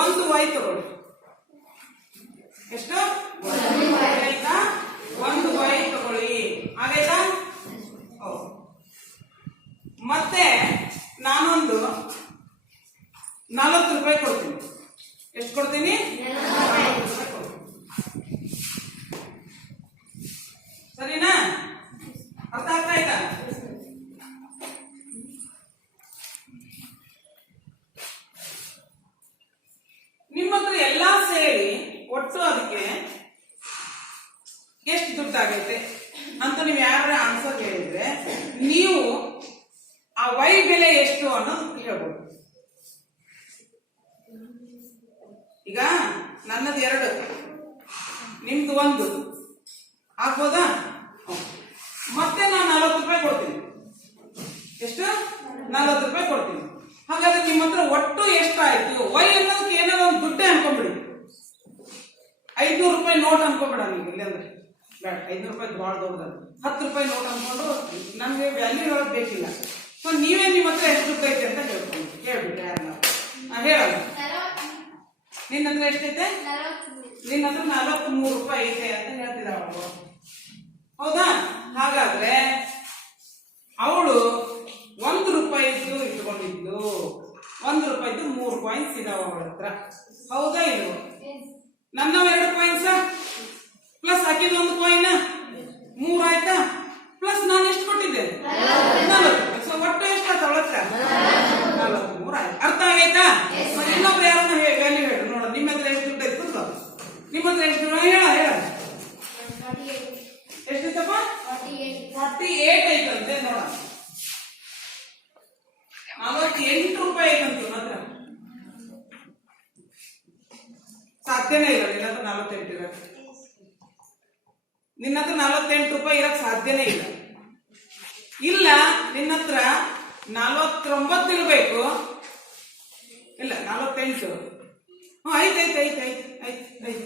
1 ವೈ ತಗೊಳ್ಳಿ. ಎಷ್ಟು? 1 ವೈ ತಗೊಳ್ಳಿ, ಆಗೈತಾ? ಮತ್ತೆ ನಾನೊಂದು 40 ರೂಪಾಯಿ ಕೊಡ್ತೀನಿ. ಎಷ್ಟು ಕೊಡ್ತೀನಿ? 40 ರೂಪಾಯಿ ಕೊಡ್ತೀನಿ. ಸರಿನಾ? ಅರ್ಥ ಆಗ್ತಾ ಆಯ್ತಾ? ನಿಮ್ಮ ಹತ್ರ ಎಲ್ಲಾ ಸೇರಿ ಒಟ್ಟು ಅದಕ್ಕೆ ಎಷ್ಟು ದುಡ್ಡಾಗೈತೆ ಅಂತ ನೀವು ಯಾರ ಆನ್ಸರ್ ಹೇಳಿದ್ರೆ ನೀವು ಆ ವೈ ಬೆಲೆ ಎಷ್ಟು ಅನ್ನೋದು ಹೇಳ್ಬೋದು. ಈಗ ನನ್ನದು 2, ನಿಮ್ದು 1 ಆಗ್ಬೋದಾ? ಮತ್ತೆ ನಾನು 40 ರೂಪಾಯಿ ಕೊಡ್ತೀನಿ. ಎಷ್ಟು? 40 ರೂಪಾಯಿ ಕೊಡ್ತೀನಿ. ಹಾಗಾದ್ರೆ ನಿಮ್ಮ ಹತ್ರ ಒಟ್ಟು ಎಷ್ಟಾಯ್ತು? ವೈ ಅನ್ನೋದಕ್ಕೆ ಏನಾದ್ರು ಒಂದು ದುಡ್ಡೇ ಅನ್ಕೊಂಡ್ಬಿಡಿ. 500 ರೂಪಾಯಿ ನೋಟ್ ಅನ್ಕೊಂಡ್ಬಿಡ ನೀವು. ಇಲ್ಲಂದ್ರೆ ಬೇಡ, 500 ರೂಪಾಯಿ ಭಾಳ ದೊಡ್ಡದ. 10 ರೂಪಾಯಿ ನೋಟ್ ಅನ್ಕೊಂಡು ನಮ್ಗೆ ವ್ಯಾಲ್ಯೂ ಹೇಳೋದು ಬೇಕಿಲ್ಲ. ಸೊ ನೀವೇ ನಿಮ್ಮ ಹತ್ರ ಎಷ್ಟು ದುಡ್ಡು ಐತೆ ಅಂತ ಹೇಳ್ಕೊಂಡು ಕೇಳ್ಬಿಟ್ಟೆ ಯಾರನ್ನ ಹೇಳಲ್ಲ. ನಿನ್ನ ಹತ್ರ ಎಷ್ಟೈತೆ? ನಿನ್ನ ಹತ್ರ 43 ರೂಪಾಯಿ ಐತೆ ಅಂತ ಹೇಳ್ತಿದ್ದ ಅವಳು, ಹೌದಾ? ಹಾಗಾದ್ರೆ ಅವಳು 1 ರೂಪಾಯಿದು ಇಟ್ಕೊಂಡಿದ್ದು, 1 ರೂಪಾಯಿದು 3 ಕಾಯಿನ್ಸ್ ಇದಾವ ಅವಳ ಹತ್ರ, ಹೌದಾ ಇಲ್ವೋ? ನನ್ನ 2 ಕಾಯಿನ್ಸ್ ಪ್ಲಸ್ ಹಾಕಿದ 1 ಕಾಯಿನ್ 3 ಆಯ್ತಾ? ಪ್ಲಸ್ ನಾನು ಎಷ್ಟು ಕೊಟ್ಟಿದ್ದೆ? 40. ಸೊ ಒಟ್ಟು ಎಷ್ಟಾಯ್ತು ಅವಳ ಹತ್ರ? 43 ಆಯ್ತು. ಅರ್ಥ ಆಗೈತಾ? ಇನ್ನೊಬ್ರು ಯಾರನ್ನ ವ್ಯಾಲ್ಯೂ ಹೇಳಿ ನೋಡ, ನಿಮ್ಮ ಹತ್ರ ಎಷ್ಟು ದುಡ್ಡು ಐತೆ? ನಿಮ್ಮ ಹತ್ರ ಎಷ್ಟು ಹೇಳ ಎಷ್ಟಿತ್ತಪ್ಪ? 48 ಐತಂತೆ. ನೋಡ 48 ರೂಪಾಯಿ ಐತಂತ ಮಾತ್ರ. ಸಾಧ್ಯನೇ ಇಲ್ಲ ನಿನ್ನ ಹತ್ರ 48 ಇರಕ್ಕೆ. ನಿನ್ನ ಹತ್ರ 48 ರೂಪಾಯಿ ಇರಕ್ ಸಾಧ್ಯನೇ ಇಲ್ಲ. ಇಲ್ಲ ನಿನ್ನ ಹತ್ರ 49 ಇರಬೇಕು. ಇಲ್ಲ 48. ಐತ್ ಐತ್ ಐತ್ ಐತ್ ಐತ್ ಐತ್.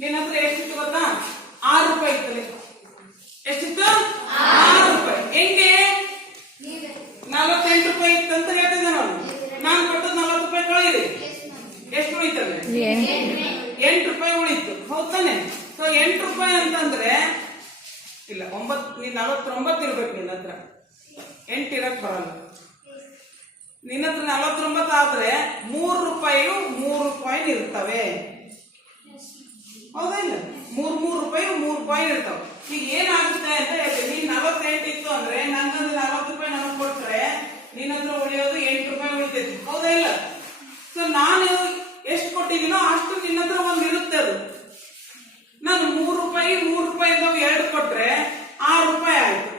ನಿನ್ನ ಹತ್ರ ಎಷ್ಟಿತ್ತು ಗೊತ್ತಾ? 6 ರೂಪಾಯಿ ಇತ್ತಲೆ. ಎಷ್ಟಿತ್ತು? 6 ರೂಪಾಯಿ. ಹೆಂಗೆ 48 ರೂಪಾಯಿ ಇತ್ತಂತ ಹೇಳ್ತಿದ್ದೆ ನಾನು. ನಾನು ಕೊಟ್ಟದ್ದು 40 ರೂಪಾಯಿ ಕಳೀರಿ. ಎಷ್ಟು ಉಳಿತದೆ? 8 ರೂಪಾಯಿ ಉಳಿತು. ಹೌದಾನೆ? ಸೊ 8 ರೂಪಾಯಿ ಅಂತಂದ್ರೆ ಇಲ್ಲ 49 ಇರ್ಬೇಕು ನಿನ್ನ ಹತ್ರ. 8 ಇರಕ್ ಬರಲ್ಲ. ನಿನ್ನ ಹತ್ರ 49 ಆದ್ರೆ 3 ರೂಪಾಯಿಯು 3 ರೂಪಾಯಿ ಇರ್ತವೆ. ಹೌದಾ ಇಲ್ಲ? 3 ರೂಪಾಯಿ 3 ರೂಪಾಯಿ ಇರ್ತಾವ. ಈಗ ಏನಾಗುತ್ತೆ ಅಂತ ಹೇಳ್ತೀನಿ. ನೀನ್ 48 ಇತ್ತು ಅಂದ್ರೆ ನನ್ನದು 40 ರೂಪಾಯಿ ನನಗೆ ಕೊಟ್ರೆ ನಿನ್ನ ಹತ್ರ ಉಳಿಯೋದು 8 ರೂಪಾಯಿ ಉಳಿತೈತಿ. ಹೌದಾ ಇಲ್ಲ? ಸೊ ನಾನು ಎಷ್ಟು ಕೊಟ್ಟಿದ್ದೀನೋ ಅಷ್ಟು ನಿನ್ನ ಹತ್ರ ಒಂದು ಇರುತ್ತೆ. ಅದು ನಾನು 3 ರೂಪಾಯಿ 3 ರೂಪಾಯಿ 2 ಕೊಟ್ರೆ 6 ರೂಪಾಯಿ ಆಯ್ತು.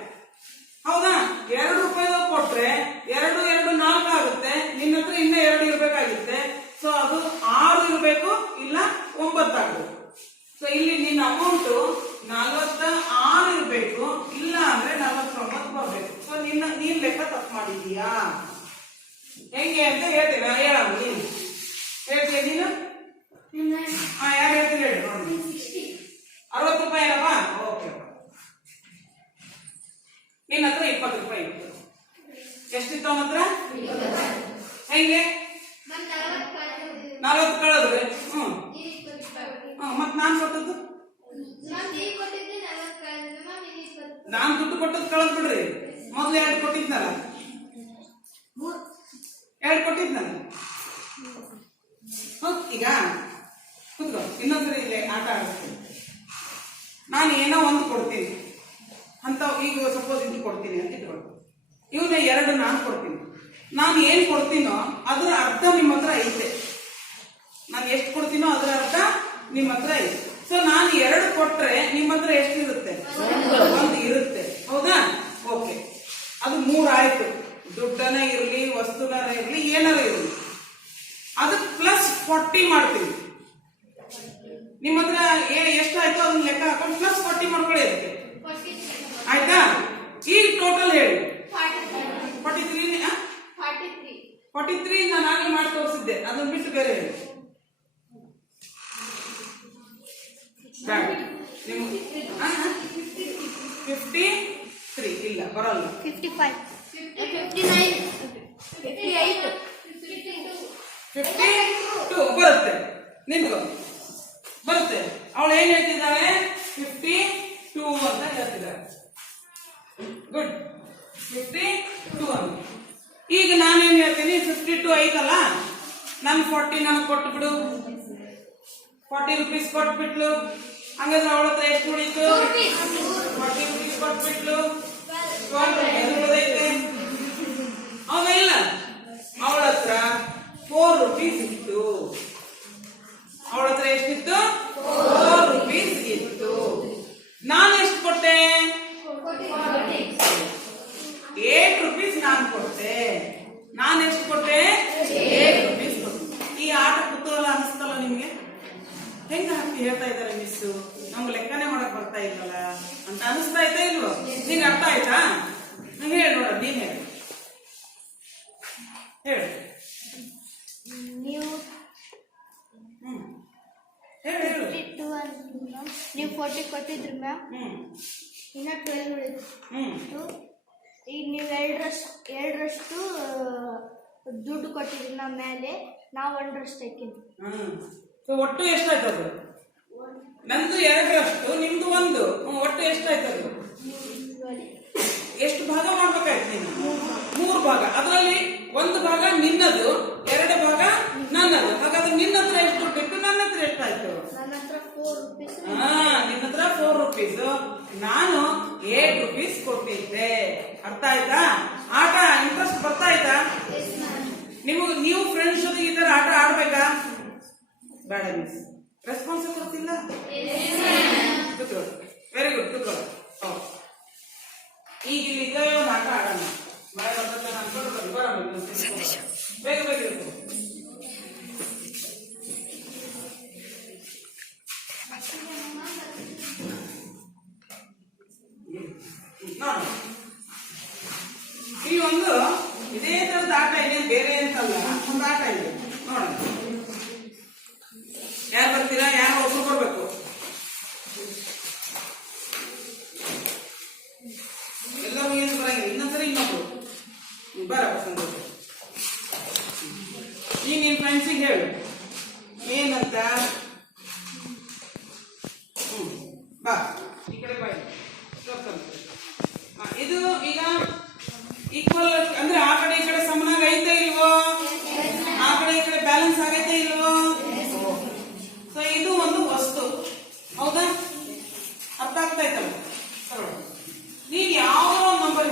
ಹೌದಾ? 2 ರೂಪಾಯಿ ಕೊಟ್ರೆ 2 2 4 ಆಗುತ್ತೆ. ನಿನ್ನ ಹತ್ರ ಇನ್ನ 2 ಇರ್ಬೇಕಾಗಿತ್ತೆ. ಸೊ ಅದು 6 ಇರ್ಬೇಕು, ಇಲ್ಲ 9 ಆಗಬೇಕು. ಸೊ ಇಲ್ಲಿ ನಿನ್ನ ಅಮೌಂಟ್ 46 ಇರ್ಬೇಕು, ಇಲ್ಲ ಅಂದ್ರೆ 49 ಬರ್ಬೇಕು. ಸೊ ನೀನ್ ಲೆಕ್ಕ ತಪ್ಪು ಮಾಡಿದೀಯಾ ಹೆಂಗೆ ಅಂತ ಹೇಳ್ತೇನೆ. ಹೇಳ ನೀನು ಹೇಳ್ತೀಯ ನೀನು? ಯಾರು ಹೇಳ್ತೀನಿ ಹೇಳಿ ನೋಡಿ. 60 ರೂಪಾಯಿ ಅಲ್ಲಪ್ಪ? ಓಕೆ. ನಿನ್ನ ಹತ್ರ 20 ರೂಪಾಯಿ ಇತ್ತು. ಎಷ್ಟಿತ್ತು ಅವನ ಹತ್ರ? ಹೆಂಗೆ 40 ಕಳೆದ್ರೆ ಮತ್ ನಾನ್ ಕೊಟ್ಟದ್ದು ನಾನ್ ದುಡ್ಡು ಕೊಟ್ಟದ್ದು ಕಳೆದ್ ಬಿಡ್ರಿ. ಮೊದ್ಲು 2 ಕೊಟ್ಟಿದ್ನಲ್ಲ, 2 ಕೊಟ್ಟಿದ್ನಲ್ಲ. ಈಗ ಕುತ್ಕೋ, ಇನ್ನೊಂದ್ಸರಿ ಇಲ್ಲಿ ಆಟ ಆಡ್ತೀನಿ. ನಾನು ಏನೋ ಒಂದು ಕೊಡ್ತೀನಿ ಅಂತ. ಈಗ ಸಪೋಸ್ ಇದು ಕೊಡ್ತೀನಿ ಅಂತ ಇಟ್ಕೊಂಡು ಇವನ್ನ 2 ನಾನು ಕೊಡ್ತೀನಿ. ನಾನು ಏನ್ ಕೊಡ್ತೀನೋ ಅದರ ಅರ್ಧ ನಿಮ್ಮ ಹತ್ರ ಐತೆ. ನಾನು ಎಷ್ಟು ಕೊಡ್ತೀನೋ ಅದರ ಅರ್ಧ ನಿಮ್ಮ ಹತ್ರ ಐತೆ. ಸೊ ನಾನು 2 ಕೊಟ್ರೆ ನಿಮ್ಮ ಹತ್ರ ಎಷ್ಟಿರುತ್ತೆ? 1 ಇರುತ್ತೆ. ಹೌದಾ? ಓಕೆ. ಅದು 3 ಆಯ್ತು. ದುಡ್ಡನ ಇರ್ಲಿ, ವಸ್ತುನ ಇರ್ಲಿ, ಏನಾರ ಇರ್ಲಿ, ಅದಕ್ಕೆ ಪ್ಲಸ್ 40 ಮಾಡ್ತೀವಿ. ನಿಮ್ಮ ಹತ್ರ ಎಷ್ಟಾಯ್ತು ಅದನ್ನ ಲೆಕ್ಕ ಹಾಕೊಂಡು ಪ್ಲಸ್ 40 ಮಾಡ್ಕೊಳ್ಳಿ ಅದಕ್ಕೆ. ಆಯ್ತಾ? ಈಗ ಟೋಟಲ್ ಹೇಳಿ. 43 ನಾನು ಆಗಲೇ ಮಾಡಿ ತೋರಿಸಿದ್ದೆ. ಅದನ್ನ ಬಿಟ್ಟು ಬೇರೆ ಹೇಳಿ. 53 ಇಲ್ಲ ಬರಲ್ಲ. 55 59 58 52 ಬರುತ್ತೆ. ನಿಂತ್ಕೊ, ಬರುತ್ತೆ. ಅವಳು ಏನ್ ಹೇಳ್ತಿದ್ದಾಳೆ? 52 ಅಂತ ಹೇಳ್ತಿದ್ದಾಳೆ. ಗುಡ್. 52 ಅಂತ. ಈಗ ನಾನೇನ್ ಹೇಳ್ತೀನಿ? 52 ಐತಲ್ಲ, ನನ್ 40 ನನಗೆ ಕೊಟ್ಟು ಬಿಡು. 40 ರೂಪೀಸ್ ಕೊಟ್ಬಿಟ್ಲು. ಹಂಗಾದ್ರೆ ಅವಳ ಹತ್ರ ಎಷ್ಟು ಉಳಿತು? 40 ರೂಪೀಸ್ ಕೊಟ್ಬಿಟ್ಲು. 12 ರೂಪೀಸ್ ಉಳಿದೈತೆ. ಹೌದಾ ಇಲ್ಲ? ಅವಳ ಹತ್ರ 4 ರೂಪೀಸ್ ಇತ್ತು. ಅವಳ ಹತ್ರ ಎಷ್ಟಿತ್ತು? 4 ರೂಪೀಸ್ ಇತ್ತು. ನಾನು ಎಷ್ಟು ಕೊಟ್ಟೆ? 8 ರೂಪೀಸ್ ನಾನು ಕೊಟ್ಟೆ. ನಾನು ಎಷ್ಟು ಕೊಟ್ಟೆ? 8 ರೂಪೀಸ್ ಕೊಟ್ಟೆ. ಈ ಆಟ ಕುತೂಹಲ ಅನಿಸ್ತಲ್ಲ ನಿಮ್ಗೆ? ಹೆಂಗ ಹಾಕಿ ಹೇಳ್ತಾ ಇದ್ದಾರೆ ಮಿಸ್ಸು, ನಮ್ಗೆ ಲೆಕ್ಕನೆ ಮಾಡಕ್ ಬರ್ತಾ ಇಲ್ವಲ್ಲ ಅಂತ ಅನಿಸ್ತಾ ಐತಾ ಇಲ್ವೋ? ನಿಂಗೆ ಅರ್ಥ ಆಯ್ತಾ? ಹೇಳಿ ನೋಡ, ನೀನ್ ಹೇಳಿ. ಹೇಳಿ ನೀವು ಹೇಳಿ ಹೇಳು. 52 ನೀವು 40 ಕೊಟ್ಟಿದ್ರಿ ಮ್ಯಾಮ್. ಇನ್ನ 12 ಉಳಿತು. ಈಗ ನೀವು 2ರಷ್ಟು ದುಡ್ಡು ಕೊಟ್ಟಿದ್ರಿ ನಮ್ಮ ಮೇಲೆ. ನಾವು 1ರಷ್ಟು ಹಾಕಿದ್ವಿ. ಒಟ್ಟು ಎಷ್ಟಾಯ್ತು ಅದು? ನಂದು 2ರಷ್ಟು, ನಿಮ್ದು 1. ಒಟ್ಟು ಎಷ್ಟಾಯ್ತು ಅದು? ಎಷ್ಟು ಭಾಗ ಮಾಡ್ಬೇಕಾಯ್ತು ನೀನು? 3 ಭಾಗ. ಅದರಲ್ಲಿ 1 ಭಾಗ ನಿನ್ನದು, 2 ಭಾಗ ನನ್ನದು. ಹಾಗಾದ್ರೆ ನಿನ್ನ ಹತ್ರ ಎಷ್ಟು ಬಿಟ್ಟು ನನ್ನ ಹತ್ರ ಎಷ್ಟಾಯ್ತು? ನನ್ನ ಹತ್ರ 4 ರೂಪೀಸ್. ನಿನ್ನ ಹತ್ರ 4 ರೂಪೀಸ್, ನಾನು 8 ರೂಪೀಸ್ ಕೊಟ್ಟಿದ್ದೆ. ಅರ್ಥ ಆಯ್ತಾ? ಆಟ ಇಂಟ್ರೆಸ್ಟ್ ಬರ್ತಾ ಆಯ್ತಾ? ನೀವು ಫ್ರೆಂಡ್ಸ್ ಜೊತೆ ಈ ತರ ಆಟ ಆಡ್ಬೇಕಾ? ಬೇಡ ಮಿಸ್. ರೆಸ್ಪಾನ್ಸ್ ಗೊತ್ತಿಲ್ಲ. ಬಾ ಈ ಕಡೆ ಬಾ ಇದು ಈಗ ಈಕ್ವಲ್ ಅಂದ್ರೆ ಆ ಕಡೆ ಈ ಕಡೆ ಸಮನಾಗಿ ಐತೆ ಇಲ್ವೋ, ಆ ಕಡೆ ಈ ಕಡೆ ಬ್ಯಾಲೆನ್ಸ್ ಆಗೈತೆ ಇಲ್ವೋ. ಸೊ ಇದು ಒಂದು ವಸ್ತು, ಹೌದಾ? ಅರ್ಥ ಆಗ್ತಾ ಇತ್ತಲ್ಲ? ನೀವ್ ಯಾವ ನಂಬರ್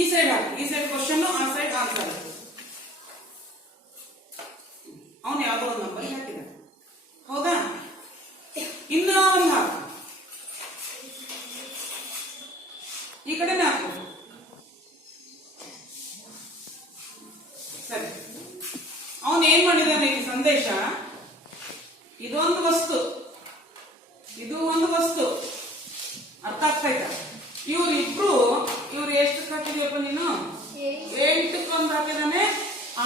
ಈ ಸೈಡ್ ಹಾಕಿ, ಈ ಸೈಡ್ ಕ್ವಶನ್, ಆ ಸೈಡ್ ಆನ್ಸರ್. ಅವನು ಯಾವ್ದೋ ಒಂದು ನಂಬರ್ ಹಾಕಿದ, ಹೌದಾ? ಇನ್ನ ಒಂದು ಹಾಕು, ಈ ಕಡೆನೇ ಹಾಕು. ಸರಿ, ಅವನು ಏನ್ ಮಾಡಿದಾನೆ ಈ ಸಂದೇಶ, ಇದೊಂದು ವಸ್ತು, ಇದು ಒಂದು ವಸ್ತು. ಅರ್ಥ ಆಗ್ತಾ ಇದ್ದ? ಇವ್ರು ಎಷ್ಟು ಹಾಕಿದ್ಯಪ್ಪ ನೀನು? 8ಕ್ಕೊಂದು ಹಾಕಿದಾನೆ,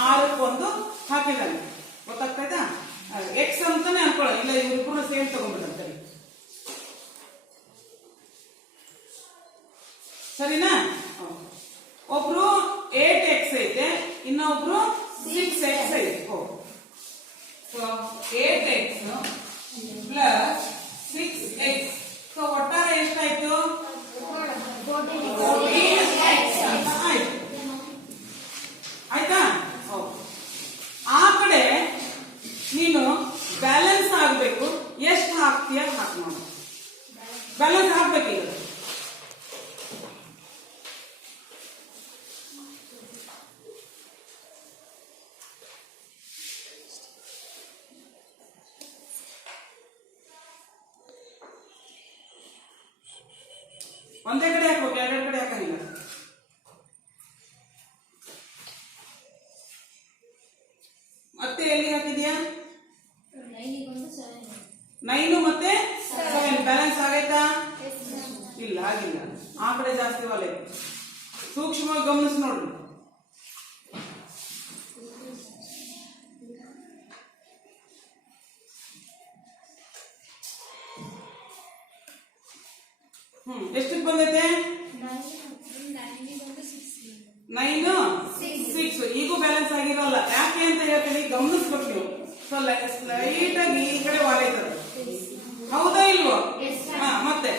6ಕ್ಕೊಂದು ಹಾಕಿದಾನೆ. ಗೊತ್ತಾಗ್ತಾ ಇದ್ದ? ಎಕ್ಸ್ ಅಂತಾನೆ ಅನ್ಕೊಳ್ಳ, ಇಲ್ಲ ಇವ್ರಿಬ್ರು ಸೇಮ್ ತಗೊಂಡ್ಬಿಟ್ಟಂತೆ. ಸರಿನಾ? ಒಬ್ರು 8x ಐತೆ, ಇನ್ನೊಬ್ರು 6x ಐತೆ. So 8x plus 6x, so ಒಟ್ಟಾರೆ ಎಷ್ಟಾಯ್ತು? 14x ಆಯ್ತು. ಆಯ್ತಾ? ಆ ಕಡೆ ನೀನು ಬ್ಯಾಲೆನ್ಸ್ ಆಗ್ಬೇಕು, ಎಷ್ಟು ಹಾಕ್ತೀಯ ಹಾಕಿ ನೋಡು. ಬ್ಯಾಲೆನ್ಸ್ ಆಗ್ಬೇಕೀಗ. ಒಂದೇ ಕಡೆ ಹಾಕ್ಬೇಕು, ಎರಡೆರಡು ಕಡೆ ಹಾಕಂಗಿಲ್ಲ. ಮತ್ತೆ ಎಲ್ಲಿ ಹಾಕಿದ್ಯಾ? 9 ಮತ್ತೆ 7 ಬ್ಯಾಲೆನ್ಸ್ ಆಗೈತಾ? ಇಲ್ಲ, ಆಗಿಲ್ಲ. ಆ ಕಡೆ ಜಾಸ್ತಿ ವಾಲೆ. ಸೂಕ್ಷ್ಮವಾಗಿ ಗಮನಿಸಿ ನೋಡ್ರಿ. ಎಷ್ಟಕ್ಕೆ ಬಂದೈತೆ? 9 6. ಈಗೂ ಬ್ಯಾಲೆನ್ಸ್ ಆಗಿರೋಲ್ಲ. ಯಾಕೆ ಅಂತ ಹೇಳ್ತೀನಿ, ಗಮನಿಸ್ಬೇಕು ನೀವು. ಸೊ ಲೈಟ್ ಆಗಿ ಈ ಕಡೆ ವಾಲೈತದ, ಹೌದಾ ಇಲ್ವೋ? ಹಾ, ಮತ್ತೆ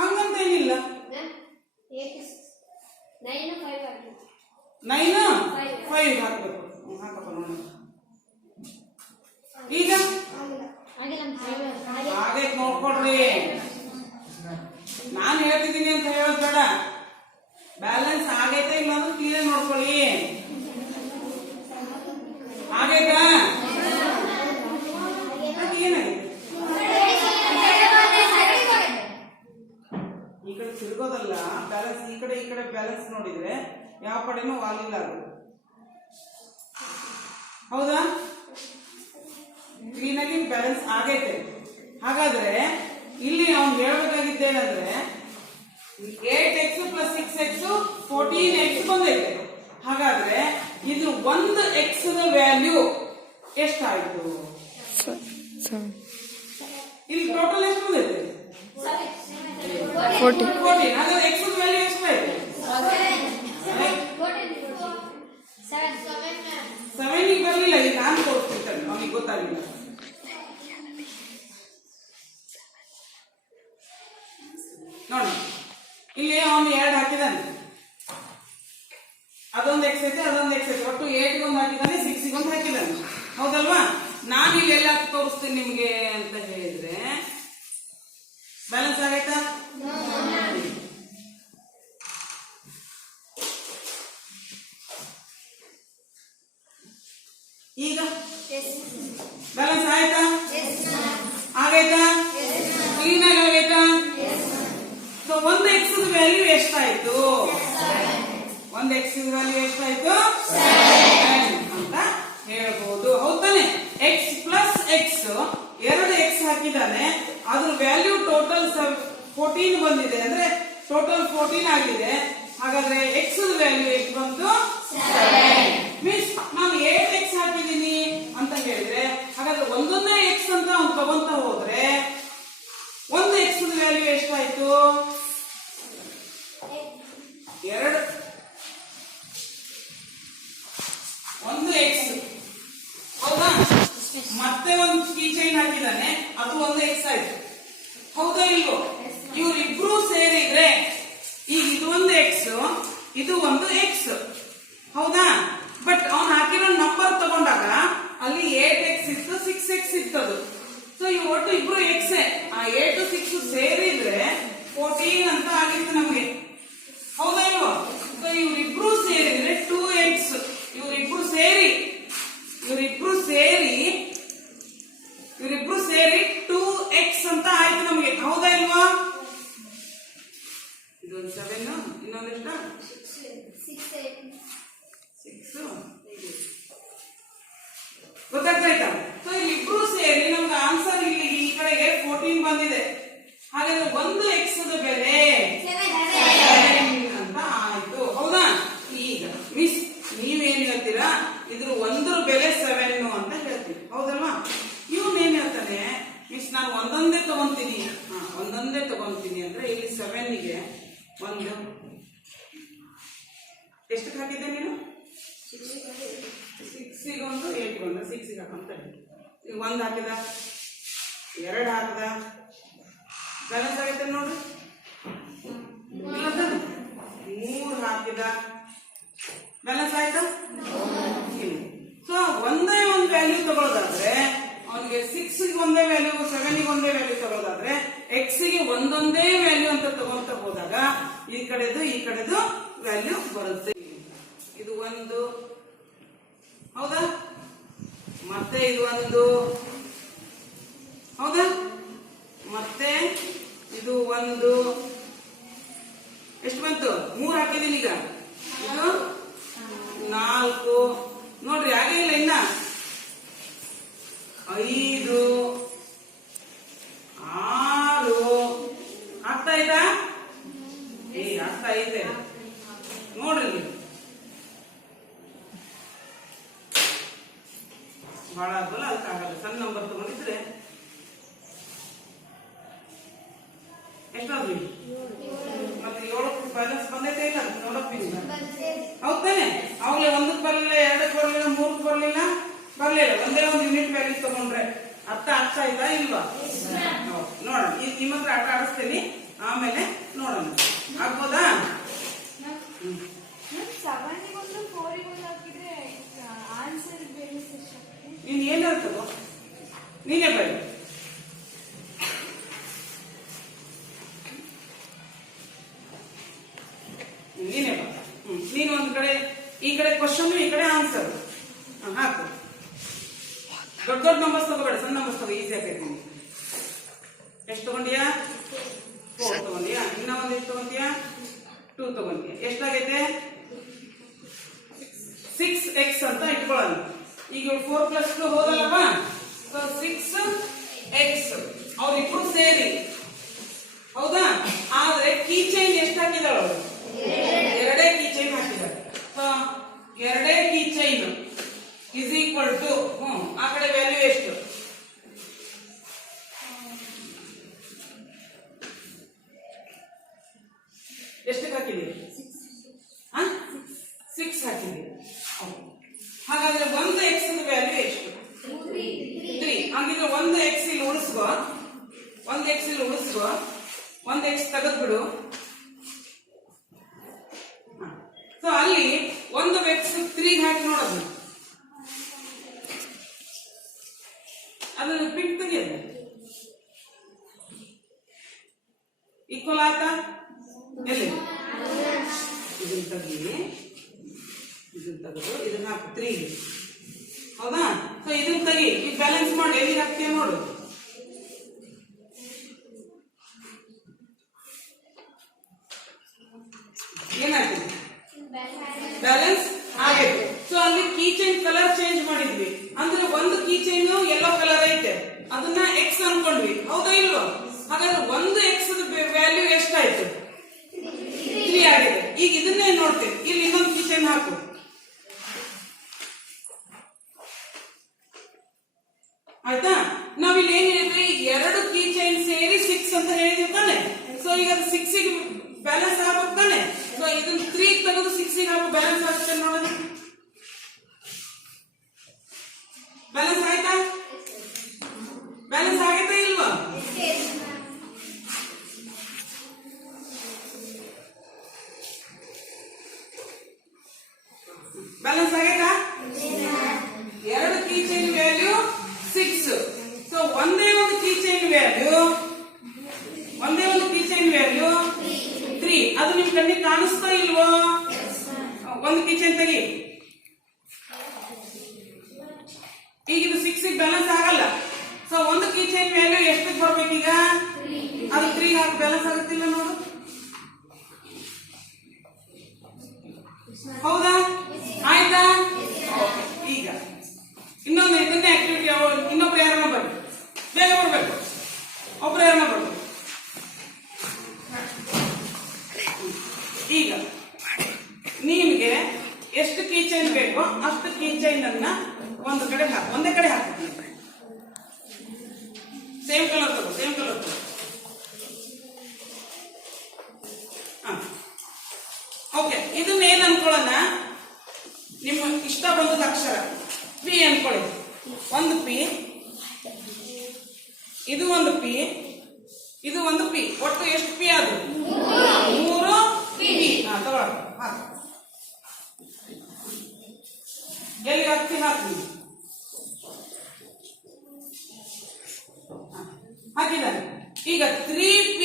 ಹಂಗಂತ ಏನಿಲ್ಲ. 9 5 ಹಾಕ್ಬೇಕು. ಹಾಕಪ್ಪ ನೋಡಿ. ಈಗ ಹಾಗೆ ನೋಡ್ಕೊಡ್ರಿ, ನಾನು ಹೇಳ್ತಿದ್ದೀನಿ ಅಂತ ಹೇಳೋದು ಬೇಡ. ಬ್ಯಾಲೆನ್ಸ್ ಆಗೈತೆ ಇಲ್ಲ ಅಂದ್ರೆ ಕ್ಲಿಯರ್ ನೋಡ್ಕೊಳ್ಳಿ. ಆಗೈತಾ? ಏನಾಗಿದೆ? ಈ ಕಡೆ ತಿರ್ಗೋದಲ್ಲ ಬ್ಯಾಲೆನ್ಸ್, ಈ ಕಡೆ ಬ್ಯಾಲೆನ್ಸ್ ನೋಡಿದ್ರೆ ಯಾವ ಕಡೆನೂ ವಾಲಿಲ್ಲ ಅದು, ಹೌದಾ? ಕ್ಲೀನಾಗಿ ಬ್ಯಾಲೆನ್ಸ್ ಆಗೈತೆ. ಹಾಗಾದ್ರೆ ಇಲ್ಲಿ ಅವ್ನು ಹೇಳ್ಬೇಕಾಗಿದ್ದೇನಂದ್ರೆ 8x ಪ್ಲಸ್ 6x 14x ಬಂದೈತೆ. ಹಾಗಾದ್ರೆ ಇದು ಒಂದು x ನ ವ್ಯಾಲ್ಯೂ ಎಷ್ಟಾಯ್ತು? ಇಲ್ಲಿ ಟೋಟಲ್ ಎಷ್ಟು ಬಂದೈತೆ? 14. ಹಾಗಾದ್ರೆ x ನ ವ್ಯಾಲ್ಯೂ ಎಷ್ಟಾಯ್ತು? 7 ಬರಲಿಲ್ಲ. ಈಗ ನಾನು ತೋರಿಸ್ತೀನಿ, ಅವನಿಗೆ ಗೊತ್ತಾಗಿಲ್ಲ. ನೋಡಿ, ಇಲ್ಲಿ ಅವನು 2 ಹಾಕಿದಾನೆ, ಅದೊಂದು ಎಕ್ಸ್ ಐತೆ, ಅದೊಂದು ಎಕ್ಸ್ ಐತೆ. ಒಟ್ಟು 8 ಹಾಕಿದಾನೆ, 6 ಹಾಕಿದಾನೆ, ಹೌದಲ್ವಾ? ನಾನು ಇಲ್ಲಿ ಎಲ್ಲ ತೋರಿಸ್ತೀನಿ ನಿಮ್ಗೆ ಅಂತ ಹೇಳಿದ್ರೆ ಬ್ಯಾಲೆನ್ಸ್ ಆಗೈತಾ? ಈಗ ಬ್ಯಾಲೆನ್ಸ್ ಆಯ್ತಾ? ಆಗೈತಾ? ಕ್ಲೀನಾಗಿ ಆಗೈತಾ? ಸೊ ಒಂದು ಎಕ್ಸ್ ವ್ಯಾಲ್ಯೂ ಎಷ್ಟಾಯ್ತು? ಒಂದು ಎಕ್ಸ್ ವ್ಯಾಲ್ಯೂ ಎಷ್ಟಾಯ್ತು? 7 ಅಂತ ಹೇಳ್ಬೋದು, ಹೌದಾನೆ? ಎಕ್ಸ್ ಪ್ಲಸ್ ಎಕ್ಸ್ 2 ಎಕ್ಸ್ ಹಾಕಿದಾನೆ, ಅದ್ರ ವ್ಯಾಲ್ಯೂ ಟೋಟಲ್ 14 ಬಂದಿದೆ, ಅಂದ್ರೆ ಟೋಟಲ್ 14 ಆಗಿದೆ. ಹಾಗಾದ್ರೆ ಎಕ್ಸ್ ವ್ಯಾಲ್ಯೂ ಎಷ್ಟು ಬಂತು? 7. ಮೀನ್ಸ್ ನಾನು 8x ಹಾಕಿದೀನಿ ಅಂತ ಹೇಳಿದ್ರೆ, ಹಾಗಾದ್ರೆ ಒಂದೊಂದೇ ಎಕ್ಸ್ ಅಂತ ಅವ್ನು ತಗೊಂತ ಹೋದ್ರೆ ಒಂದು ಎಕ್ಸ್ ವ್ಯಾಲ್ಯೂ ಎಷ್ಟಾಯ್ತು? 2. ಒಂದು ಎಕ್ಸ್, ಹೌದಾ? ಮತ್ತೆ ಒಂದು ಕೀ ಚೈನ್ ಹಾಕಿದಾನೆ, ಅದು ಒಂದು ಎಕ್ಸ್ ಆಯ್ತು, ಹೌದಾ ಇಲ್ವೋ? ಇವರಿಬ್ರು ಸೇರಿದ್ರೆ ಈಗ ಇದು ಒಂದು ಎಕ್ಸ್, ಇದು ಒಂದು ಎಕ್ಸ್, ಹೌದಾ? ಬಟ್ ಅವನು ಹಾಕಿರೋ ನಂಬರ್ ತಗೊಂಡಾಗ ಅಲ್ಲಿ 8x ಇತ್ತು, 6x ಇತ್ತದು. ಸೊ ಇವು ಒಟ್ಟು ಇಬ್ರು ಎಕ್ಸ್, ಆ 8 6 ಸೇರಿದ್ರೆ 14 ಅಂತ ಆಗಿತ್ತು ನಮಗೆ, ಹೌದಾ ಇಲ್ವೋ? ಸೊ ಇವರಿಬ್ರು ಸೇರಿದ್ರೆ 2x, ಇವರಿಬ್ರು ಸೇರಿ 2x ಅಂತ ಆಯ್ತು ನಮಗೆ, ಹೌದಾ ಇಲ್ವಾ? ಇದೊಂದು 7, ಇನ್ನೊಂದೆಷ್ಟ 6, ಗೊತ್ತಾಗ್ತಾಯ್ತಾ? ಸೊ ಇಲ್ಲಿ ಇಬ್ರು ಸೇರಿ ನಮ್ಗೆ ಆನ್ಸರ್ ಇಲ್ಲಿ ಈ ಕಡೆಗೆ 14 ಬಂದಿದೆ. ಹಾಗಾದ್ರೆ ಒಂದು ಎಕ್ಸ್ ಬೆಲೆ 7 ಅಂತ ಆಯ್ತು, ಹೌದಾ? ಈಗ ಮಿಸ್ ನೀವೇನ್ ಹೇಳ್ತೀರಾ? ಇದ್ರ ಒಂದ್ರ ಬೆಲೆ 7 ಅಂತ ಹೇಳ್ತೀವಿ, ಹೌದಲ್ವಾ? ಇವನೇನ್ ಹೇಳ್ತಾನೆ, ಮಿಸ್ ನಾನು ಒಂದೊಂದೇ ತಗೊಂತೀನಿ. ಒಂದೊಂದೇ ತಗೊಂತೀನಿ ಅಂದ್ರೆ ಇಲ್ಲಿ 7ಗೆ ಒಂದು ಎಷ್ಟು ಹಾಕಿದ್ದೆ ನೀನು? 6ಗೆ ಒಂದು 8ಗೆ ಒಂದು 6ಗೆ ಹಾಕಂತ ಈಗ 1 ಹಾಕಿದ, 2 ಹಾಕಿದ, ಬ್ಯಾಲೆನ್ಸ್ ಆಗೈತೆ ನೋಡ್ರಿ. 3 ಹಾಕಿದ, ಬ್ಯಾಲೆನ್ಸ್ ಆಯ್ತಾ? ಸೊ ಒಂದೇ ಒಂದು ವ್ಯಾಲ್ಯೂ ತಗೊಳ್ಳೋದಾದ್ರೆ ಅವನಿಗೆ 6ಗೆ ಒಂದೇ ವ್ಯಾಲ್ಯೂ, 7ಗೆ ಒಂದೇ ವ್ಯಾಲ್ಯೂ ತಗೊಳ್ಳೋದಾದ್ರೆ ಎಕ್ಸ್ಗೆ ಒಂದೊಂದೇ ವ್ಯಾಲ್ಯೂ ಅಂತ ತಗೊಂತ ಹೋದಾಗ ಈ ಕಡೆದು ವ್ಯಾಲ್ಯೂ ಬರುತ್ತೆ. ಇದು ಒಂದು, ಹೌದಾ? ಮತ್ತೆ ಇದು ಒಂದು, ಹೌದಾ? ಮತ್ತೆ ಇದು ಒಂದು, ಎಷ್ಟು ಬಂತು? 3 ಹಾಕಿದೀನಿ ಈಗ, ಇದು 4 ನೋಡ್ರಿ, ಹಾಗೆ ಇಲ್ಲ ಇನ್ನ 5 6 ಆಗ್ತಾ ಇದ್ದಾ? ಆಗ್ತಾ ಐತೆ ನೋಡ್ರಿ. ಬಹಳ ಆದ್ವಲ್ಲ, ಅದಕ್ಕಾಗಲ್ಲ. ಸಣ್ಣ ನಂಬರ್ ತಗೊಂಡಿದ್ರೆ ಎಷ್ಟಾದ್ವಿ? ಮತ್ತೆ 7 ಬ್ಯಾಲೆನ್ಸ್ ಬಂದೈತೆ ಇಲ್ಲ ನೋಡಪ್ಪ, ಹೌದಾನೆ? ಅವಾಗಲೇ 1ಕ್ಕೆ ಬರಲಿಲ್ಲ, 2ಕ್ಕೆ ಬರಲಿಲ್ಲ, 3ಕ್ಕೆ ಬರಲಿಲ್ಲ, ಒಂದೇ ಒಂದು ಯೂನಿಟ್ ವ್ಯಾಲ್ಯೂ ತಗೊಂಡ್ರೆ ಅರ್ಥ ಆಯ್ತಾ ಇಲ್ವಾ? ನೋಡೋಣ, ಈಗ ನಿಮ್ಮ ಹತ್ರ ಆಟ ಆಡಿಸ್ತೀನಿ, ಆಮೇಲೆ ನೋಡೋಣ, ಆಗ್ಬೋದಾ? ನೀನ್ ಏನಾದ್ರು ತಗೋ, ನೀನೇ ಬರೀ. ನೀನೇ ಬರ. ನೀನು ಒಂದು ಕಡೆ, ಈ ಕಡೆ ಕ್ವಶನ್, ಈ ಕಡೆ ಆನ್ಸರ್ ಹಾಕು. ದೊಡ್ಡ ನಂಬರ್ಸ್ ತಗೋಬೇಡ, ಸಣ್ಣ ನಂಬರ್ಸ್ ತಗೋ, ಈಸಿ ಆಗೈತೆ. ಎಷ್ಟು ತಗೊಂಡಿಯಾ? 4 ತಗೊಂಡಿಯಾ? ಇನ್ನ ಒಂದು ಎಷ್ಟು ತಗೊಂಡಿಯಾ? 2 ತಗೊಂಡಿಯಾ? ಎಷ್ಟಾಗೈತೆ? 6x ಅಂತ ಇಟ್ಕೊಳ್ಳೋಣ. ಈಗ 4 + 2 ಹೋದಲ್ಲಪ್ಪ, 6x ಅವ್ರಿಬ್ರು ಸೇರಿ, ಹೌದಾ? ಆದ್ರೆ ಕೀ ಚೈನ್ ಎಷ್ಟು ಹಾಕಿದಾಳು? 2 ಕೀ ಚೈನ್ ಹಾಕಿದಾಳೆ. ಎರಡೇ key chain is equal to ಆ ಕಡೆ ವ್ಯಾಲ್ಯೂ ಎಷ್ಟು? ಎಷ್ಟಕ್ಕೆ ಹಾಕಿದ್ದೀರಿ? 6 ಹಾಕಿದ್ದೀರಿ. ಹಾಗಾದ್ರೆ ಒಂದು ಎಕ್ಸ್ ವ್ಯಾಲ್ಯೂ ಎಷ್ಟು? 3. ಹಂಗಿದ್ರೆ ಒಂದು ಎಕ್ಸ್ ಇಲ್ಲಿ ಉಳಿಸ್ಕೋ, ಒಂದು ಎಕ್ಸ್ ತೆಗೆದ್ಬಿಡು. ಸೊ ಅಲ್ಲಿ ಒಂದು ಎಕ್ಸ್ 3 ಹಾಕಿ ನೋಡೋದು, ಅದನ್ನು ಪಿಕ್ ತೆಗೆಯೋದು ಈಕ್ವಲ್ ಆಯ್ತಾ? ಎಲ್ಲಿ ಇದನ್ನ ತೆಗಿ, ಇದನ್ನ ತೆಗೆದು ಇದನ್ನ ಹಾಕಿ 3, ಹೌದಾ? ಸೊ ಇದನ್ನ ತೆಗಿ, ಈಗ ಬ್ಯಾಲೆನ್ಸ್ ಮಾಡಿ ಎಲ್ಲಿ ಹಾಕ್ತೀಯ ನೋಡು. ಏನಾಗ್ತದೆ? ಬ್ಯಾಲೆನ್ಸ್ ಆಗೈತೆ. ಸೊ ಅಲ್ಲಿ ಕೀ ಚೈನ್ ಕಲರ್ ಚೇಂಜ್ ಮಾಡಿದ್ವಿ ಅಂದ್ರೆ ಒಂದು ಕೀ ಚೈನ್ ಯೆಲ್ಲೋ ಕಲರ್ ಐತೆ, ಅದನ್ನ ಎಕ್ಸ್ ಅನ್ಕೊಂಡ್ವಿ, ಹೌದಾ ಇಲ್ವಾ? ಹಾಗಾದ್ರೆ ಒಂದು ಎಕ್ಸ್ ವ್ಯಾಲ್ಯೂ ಎಷ್ಟಾಯ್ತು? 3 ಆಗಿದೆ. ಈಗ ಇದನ್ನೇ ನೋಡ್ತೇವೆ, ಇಲ್ಲಿ ಇನ್ನೊಂದು ಕೀ ಚೈನ್ ಹಾಕು. ಆಯ್ತಾ? ನಾವಿಲ್ಲಿ ಏನ್ ಹೇಳಿದ್ವಿ? 2 ಕೀ ಚೈನ್ ಸೇರಿ 6 ಅಂತ ಹೇಳಿದ್ವಿ ತಾನೆ. ಸೊ ಈಗ 6ಗೆ ಬ್ಯಾಲೆನ್ಸ್ ಆಗ್ಬೇಕು ತಾನೆ. ಸೊ ಇದನ್ನ 3 ತೆಗೆದು 6ಗೆ ಹಾಕು, ಬ್ಯಾಲೆನ್ಸ್ ಆಗುತ್ತೆ ನೋಡೋಣ. ಬ್ಯಾಲೆನ್ಸ್ ಆಗೈತಾ? ಎರಡು ಕೀ ಚೈನ್ ವ್ಯಾಲ್ಯೂ 6. ಸೊ ಒಂದೇ ಒಂದು ಕೀ ಚೈನ್ ವ್ಯಾಲ್ಯೂ 3. ಅದು ನಿಮ್ ಕಣ್ಣಿಗೆ ಕಾಣಿಸ್ತಾ ಇಲ್ವೋ? ಒಂದು ಕೀ ಚೈನ್ ತೆಗಿ. ಈಗ ಇದು 6 ಬ್ಯಾಲೆನ್ಸ್ ಆಗಲ್ಲ. ಸೊ ಒಂದು ಕೀ ಚೈನ್ ವ್ಯಾಲ್ಯೂ ಎಷ್ಟು ಬರ್ಬೇಕೀಗ? ಅದು 3 ಹಾಕಿ ಬ್ಯಾಲೆನ್ಸ್ ಆಗುತ್ತಿಲ್ಲ ನೋಡು. ಹೌದಾ? ಆಯ್ತಾ? ಈಗ ಇನ್ನೊಂದು ಇದನ್ನೇ ಆಕ್ಟಿವಿಟಿ. ಇನ್ನೊಬ್ರು ಯಾರನ್ನ ಬರ್ರಿ, ಬೇಗ ಬರ್ಬೇಕು. ಒಬ್ರು ಯಾರನ್ನ ಬರ್ಬೇಕು. ಈಗ ನಿಮ್ಗೆ ಎಷ್ಟು ಕೀ ಚೈನ್ ಬೇಕೋ ಅಷ್ಟು ಕೀ ಚೈನ್ ಅನ್ನ ಒಂದೇ ಕಡೆ ಹಾಕಿ. ಸೇಮ್ ಕಲರ್ ತಗೋ. ಓಕೆ, ಇದನ್ನ ಏನ್ ಅನ್ಕೊಳ್ಳೋಣ? ನಿಮ್ಮ ಇಷ್ಟ ಬಂದದ ಅಕ್ಷರ ಪಿ ಅನ್ಕೊಳ್ಳಿ. ಒಂದು ಪಿ, ಇದು ಒಂದು ಪಿ, ಇದು ಒಂದು ಪಿ. ಒಟ್ಟು ಎಷ್ಟು ಪಿ? ಅದು 3 ಪಿ. ತಗೊಳ, ಎಲ್ಲಿ ಹಾಕಿ ಹಾಕಿದ್ದಾರೆ. ಈಗ 3p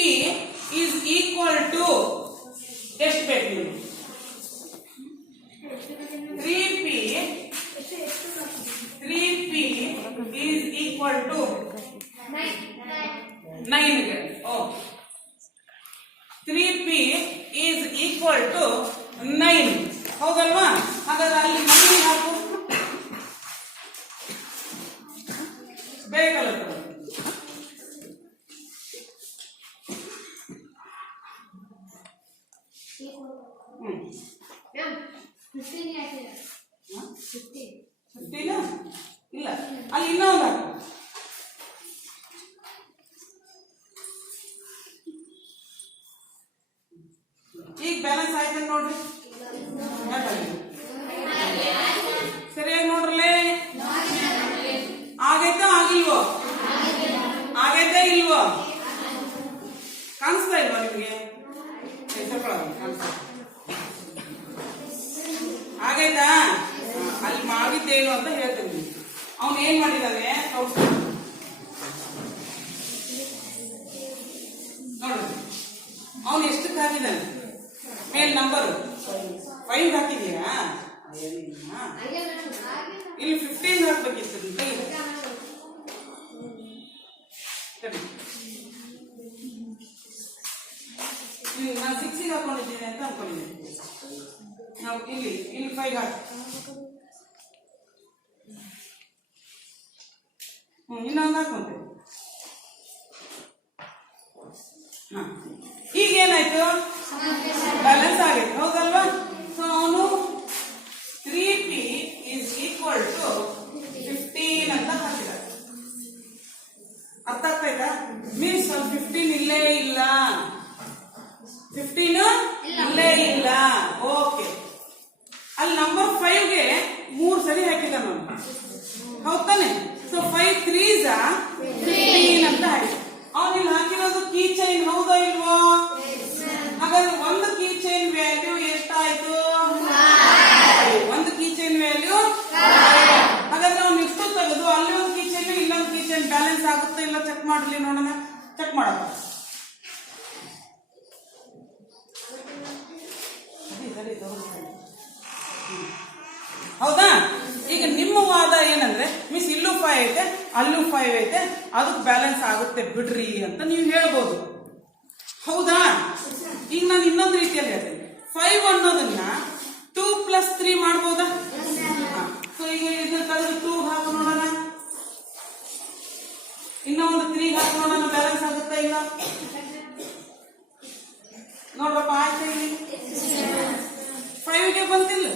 ಈಸ್ ಈಕ್ವಲ್ ಟು ಎಷ್ಟು ಬೇಕು ನೀವು? 3p ಈಸ್ ಈಕ್ವಲ್ ಟು 9 ಗೆ. 3p is equal to 9. ಹೌದಲ್ವಾ? ಹಾಗಾದ್ರೆ ಅಲ್ಲಿ 9 ಹಾಕು. ಬೇಕಲ್ಲ? ಇಲ್ಲ, ಅಲ್ಲಿ ಇನ್ನೊಂದು ಹಾಕು. ಈಗ ಬ್ಯಾಲೆನ್ಸ್ ಆಯ್ತು ನೋಡ್ರಿ. ಸರಿಯಾಗಿ ನೋಡ್ರಲ್ಲೇ. ಆಗೈತಾ ಆಗಿಲ್ವೋ? ಆಗೈತಾ ಇಲ್ವೋ? ಕಾಣಿಸ್ತಾ ಇಲ್ವಾ ನಿಮ್ಗೆ? ಆಗೈತಾ? ಅಲ್ಲಿ ಮಾಡಿದ್ದೇನು ಅಂತ ಹೇಳ್ತೀನಿ. ಅವನು ಏನ್ ಮಾಡಿದಾನೆ ನೋಡ್ರಿ. ಅವನು ಎಷ್ಟಕ್ಕೆ ಹಾಕಿದ್ದಾನೆ? ಮೇಲ್ ನಂಬರ್ 5 ಹಾಕಿದೀಯಾ? ಇಲ್ಲಿ 15 ಹಾಕ್ಬೇಕಿತ್ತು. ನಾನು 6 ಹಾಕೊಂಡಿದ್ದೀನಿ ಅಂತ ಅನ್ಕೊಂಡಿದ್ದೀನಿ. ನಾವು ಇಲ್ಲಿ 5 ಹಾಕಿ. ಇನ್ನೊಂದು ಹಾಕೊಂತೇವೆ. ಈಗ ಏನಾಯ್ತು? ಬ್ಯಾಲೆನ್ಸ್ ಆಗೈತೆ. ಹೌದಲ್ವಾ? ಸೊ ಅವನು 3p ಈಸ್ ಈಕ್ವಲ್ ಟು 15 ಅಂತ ಹಾಕಿದ. ಅರ್ಥ ಆಗ್ತಾಯ್ತಾ? ಮೀನ್ಸ್ 15 ಇಲ್ಲೇ ಇಲ್ಲ. 15 ಇಲ್ಲೇ ಇಲ್ಲ. ಓಕೆ. ಅಲ್ಲಿ ನಂಬರ್ 5ಗೆ 3 ಸರಿ ಹಾಕಿದ ನಾನು. ಹೌದಾನೆ? ಸೊ 5 3s 15 ಅಂತ ಹಾಕಿ. ಅವನಿಲ್ಲಿ ಹಾಕಿರೋದು ಕೀ ಚೈನ್. ಹೌದಾ ಇಲ್ವೋ? ಹಾಗಾದ್ರೆ ಒಂದು ಕೀ ಚೈನ್ ವ್ಯಾಲ್ಯೂ ಎಷ್ಟಾಯ್ತು? ಒಂದು ಕೀ ಚೈನ್ ವ್ಯಾಲ್ಯೂ. ಹಾಗಾದ್ರೆ ಅವ್ನು ಇಷ್ಟು ತೆಗೆದು ಅಲ್ಲಿ ಒಂದು ಕೀ ಚೈನ್, ಇಲ್ಲೊಂದು ಕೀ ಚೈನ್ ಬ್ಯಾಲೆನ್ಸ್ ಆಗುತ್ತೋ ಇಲ್ಲ ಚೆಕ್ ಮಾಡಲಿ ನೋಡೋಣ. ಚೆಕ್ ಮಾಡಪ್ಪ. ಹೌದಾ? ಈಗ ನಿಮ್ಮ ವಾದ ಏನಂದ್ರೆ, ಮಿಸ್ ಇಲ್ಲೂ 5 ಐತೆ, ಅಲ್ಲೂ 5 ಐತೆ, ಅದಕ್ಕೆ ಬ್ಯಾಲೆನ್ಸ್ ಆಗುತ್ತೆ ಬಿಡ್ರಿ ಅಂತ ನೀವು ಹೇಳ್ಬೋದು. ಹೌದಾ? ಈಗ ನಾನು ಇನ್ನೊಂದು ರೀತಿಯಲ್ಲಿ ಹೇಳ್ತೇನೆ. 5 ಅನ್ನೋದನ್ನ 2 + 3 ಮಾಡ್ಬೋದಾ? ಸೊ ಈಗ ಇದನ್ನ ತೆಗೆದು 2 ಹಾಕಿ ನೋಡೋಣ. ಇನ್ನೊಂದು 3 ಹಾಕಿ ನೋಡೋಣ. ಬ್ಯಾಲೆನ್ಸ್ ಆಗುತ್ತಾ ಇಲ್ಲ ನೋಡ್ರಪ್ಪ. ಆಯ್ತಾ? ಇಲ್ಲಿ 5ಗೆ ಬಂತಿಲ್ಲ.